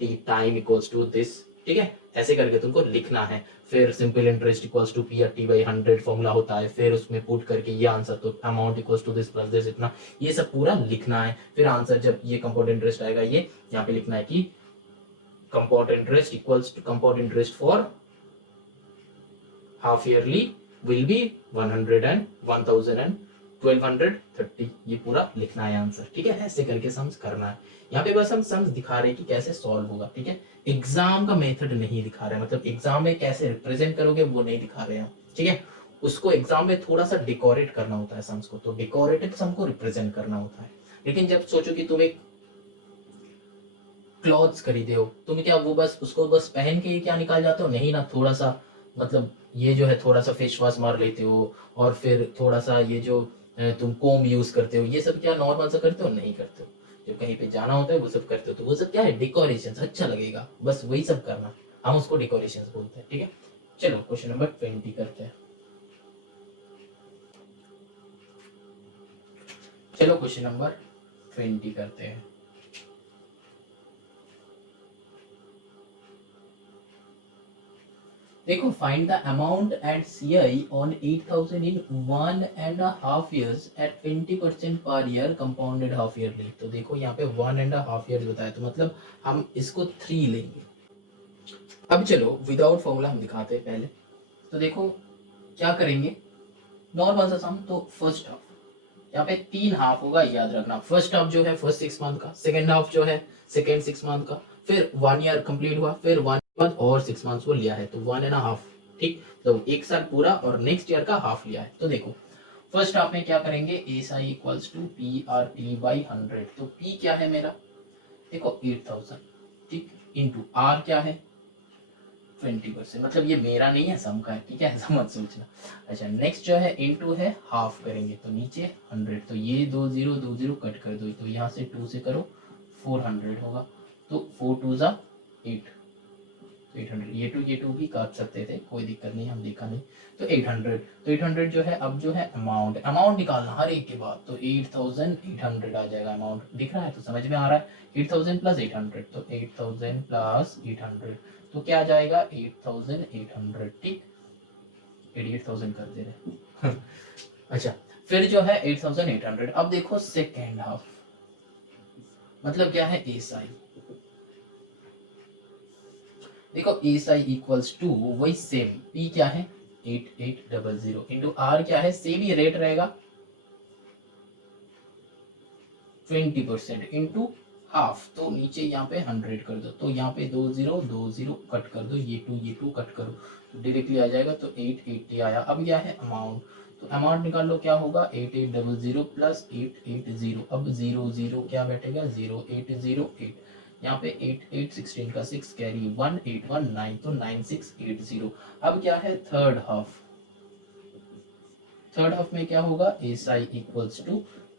T time equals to this. ठीक है, ऐसे करके तुमको लिखना है। फिर simple interest equals to P T by 100 formula होता है, फिर उसमें पुट करके ये आंसर, तो amount equals to this plus this इतना, ये सब पूरा लिखना है। फिर आंसर जब ये कंपाउंड इंटरेस्ट आएगा, ये यहाँ पे लिखना है कि compound interest equals to compound interest for half yearly will be 100 and 1000 and 1230, ये पूरा लिखना है आंसर। ठीक है, ऐसे करके सम्स करना है। यहाँ पे बस हम सम्स दिखा रहे हैं कि कैसे सॉल्व होगा। ठीक है, एग्जाम का मेथड नहीं दिखा रहे, मतलब एग्जाम में कैसे रिप्रेजेंट करोगे वो नहीं दिखा रहे हैं। ठीक है, उसको एग्जाम में थोड़ा सा डेकोरेट करना होता है सम्स को, तो डेकोरेटेड सम को रिप्रेजेंट करना होता है। लेकिन जब सोचो कि तुम एक क्लॉथ्स खरीदे हो, तुम क्या वो बस उसको बस पहन के ही क्या निकाल जाते हो, नहीं ना, थोड़ा सा मतलब ये जो है थोड़ा सा फेस वॉश मार लेते हो, और फिर थोड़ा सा ये जो तुम कोम यूज करते हो, ये सब क्या नॉर्मल सा करते हो, नहीं करते हो। जो कहीं पे जाना होता है वो सब करते हो, तो वो सब क्या है डेकोरेशन, अच्छा लगेगा, बस वही सब करना, हम उसको डेकोरेशन बोलते हैं। ठीक है, चलो क्वेश्चन नंबर 20 करते हैं। चलो क्वेश्चन नंबर 20 करते हैं। देखो, find the amount at CI on 8,000 in 1.5 years at 20% per year compounded half yearly. तो देखो यहाँ पे 1.5 years बताया, तो मतलब हम इसको 3 लेंगे। अब चलो विदाउट फॉर्मूला हम दिखाते हैं पहले। तो देखो क्या करेंगे, नॉर्मल सा सम, तो फर्स्ट हाफ, यहाँ पे 3 हाफ होगा, याद रखना। फर्स्ट हाफ जो है फर्स्ट 6 मंथ का, सेकेंड हाफ जो है सेकेंड 6 मंथ का, फिर 1 year कंप्लीट हुआ, फिर 1 month और 6 months को लिया है, तो 1.5। ठीक, तो 1 साल पूरा और नेक्स्ट ईयर का हाफ लिया है। तो देखो फर्स्ट हाफ में क्या करेंगे, S I equals to P R T by 100। तो पी क्या है मेरा, देखो 8,000, ठीक, इंटू आर क्या है 20%, मतलब ये मेरा नहीं है, सम का है, ठीक है, ऐसा मत सोचना। अच्छा नेक्स्ट जो है इनटू है हाफ करेंगे, तो नीचे 100, तो ये 2 कट कर दो, तो यहाँ से 2 से करो 400 होगा, तो 4 2 जा 8, तो 800, ये टू भी काट सकते थे, कोई दिक्कत नहीं, हम देखा नहीं, तो 800, तो 800 जो है, अब जो है अमाउंट निकालना हर एक के बाद, तो 8800 आ जाएगा, अमाउंट दिख रहा है तो समझ में आ रहा है, 8000 प्लस 800, तो 8000 प्लस 800, तो क्या आ जाएगा 8800, ठीक, 88000 कर दे रहे अच्छा फिर जो है 8800, अब देखो सेकेंड हाफ, मतलब क्या है एसआई, देखो एस आई इक्वल्स टू वही सेम, पी क्या है 8800 इंटू आर क्या है, सेम ही रेट रहेगा 20% इंटू हाफ, तो नीचे यहाँ पे 100 कर दो, तो यहाँ पे 20 कट कर दो, ये टू कट करो, तो डायरेक्टली आ जाएगा, तो 880 आया। अब क्या है अमाउंट, तो अमाउंट निकाल लो, क्या होगा 8800 प्लस 880, अब 00 क्या बैठेगा 0808, यहाँ पे 8 8 16 का 6 कैरी 1819, तो 9680। अब क्या है थर्ड हाफ में क्या होगा S I equals to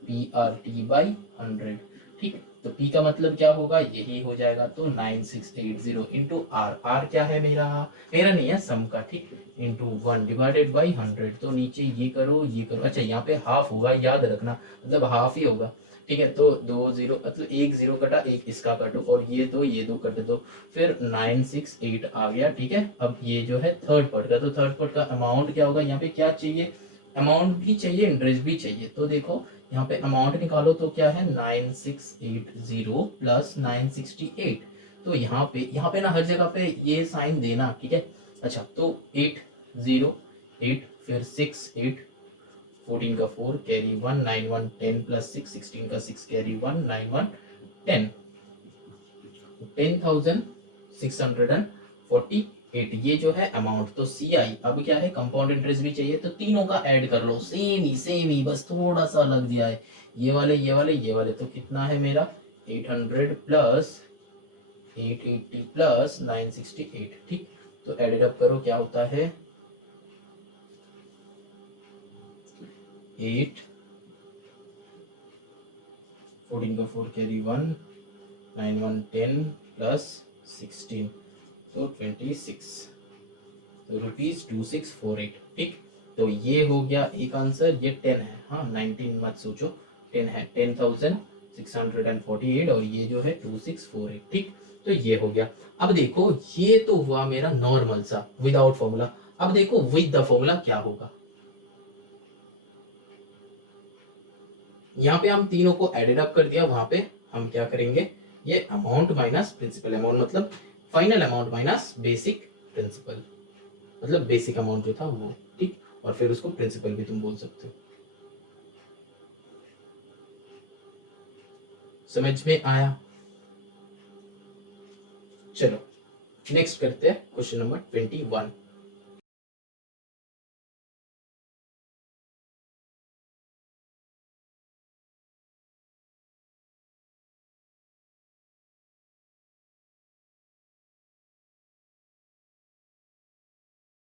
P R T by 100, ठीक, तो P का मतलब क्या होगा यही हो जाएगा, तो 9680 इंटू आर क्या है मेरा नहीं है सम का, ठीक, इंटू 1 डिवाइडेड बाई 100, तो नीचे ये करो, अच्छा यहाँ पे हाफ होगा, याद रखना, मतलब हाफ ही होगा, ठीक है, तो 20 मतलब 10 कटा, एक इसका काटो, और ये दो कट दो, फिर 968 आ गया, ठीक है। अब ये जो है थर्ड पार्ट का, तो थर्ड पार्ट का अमाउंट क्या होगा, यहाँ पे क्या चाहिए, अमाउंट भी चाहिए इंटरेस्ट भी चाहिए, तो देखो यहाँ पे अमाउंट निकालो, तो क्या है 9680 प्लस 968, तो यहाँ पे ना हर जगह पे ये साइन देना, ठीक है। अच्छा तो 808 फिर 68, 14 का 4 कैरी 1 9 1 10 प्लस 6 16 का 6 कैरी 1 9 1 10, 10,648, ये जो है अमाउंट, तो सी आई, अब क्या है कंपाउंड इंटरेस्ट भी चाहिए, तो तीनों का ऐड कर लो, सेम ही बस थोड़ा सा अलग दिया है, ये वाले, तो कितना है मेरा 800 प्लस 880 प्लस 968, ठीक, तो एडेड अप करो, क्या होता है 8 14 का 4 कैरी 1 9 1 10 प्लस 16, तो 26, तो ₹2648, ठीक, तो ये हो गया एक आंसर, ये 10 है, हाँ 19 मत सोचो, 10 है, 10,648, और ये जो है 2648, ठीक, तो ये हो गया। अब देखो ये तो हुआ मेरा नॉर्मल सा विदाउट फॉर्मूला, अब देखो विद द फॉर्मूला क्या होगा, यहाँ पे हम तीनों को एडेड अप कर दिया, वहां पे हम क्या करेंगे, ये अमाउंट माइनस प्रिंसिपल अमाउंट, मतलब final amount minus basic principle, मतलब बेसिक अमाउंट जो था वो, ठीक, और फिर उसको प्रिंसिपल भी तुम बोल सकते हो। समझ में आया? चलो नेक्स्ट करते हैं क्वेश्चन नंबर 21।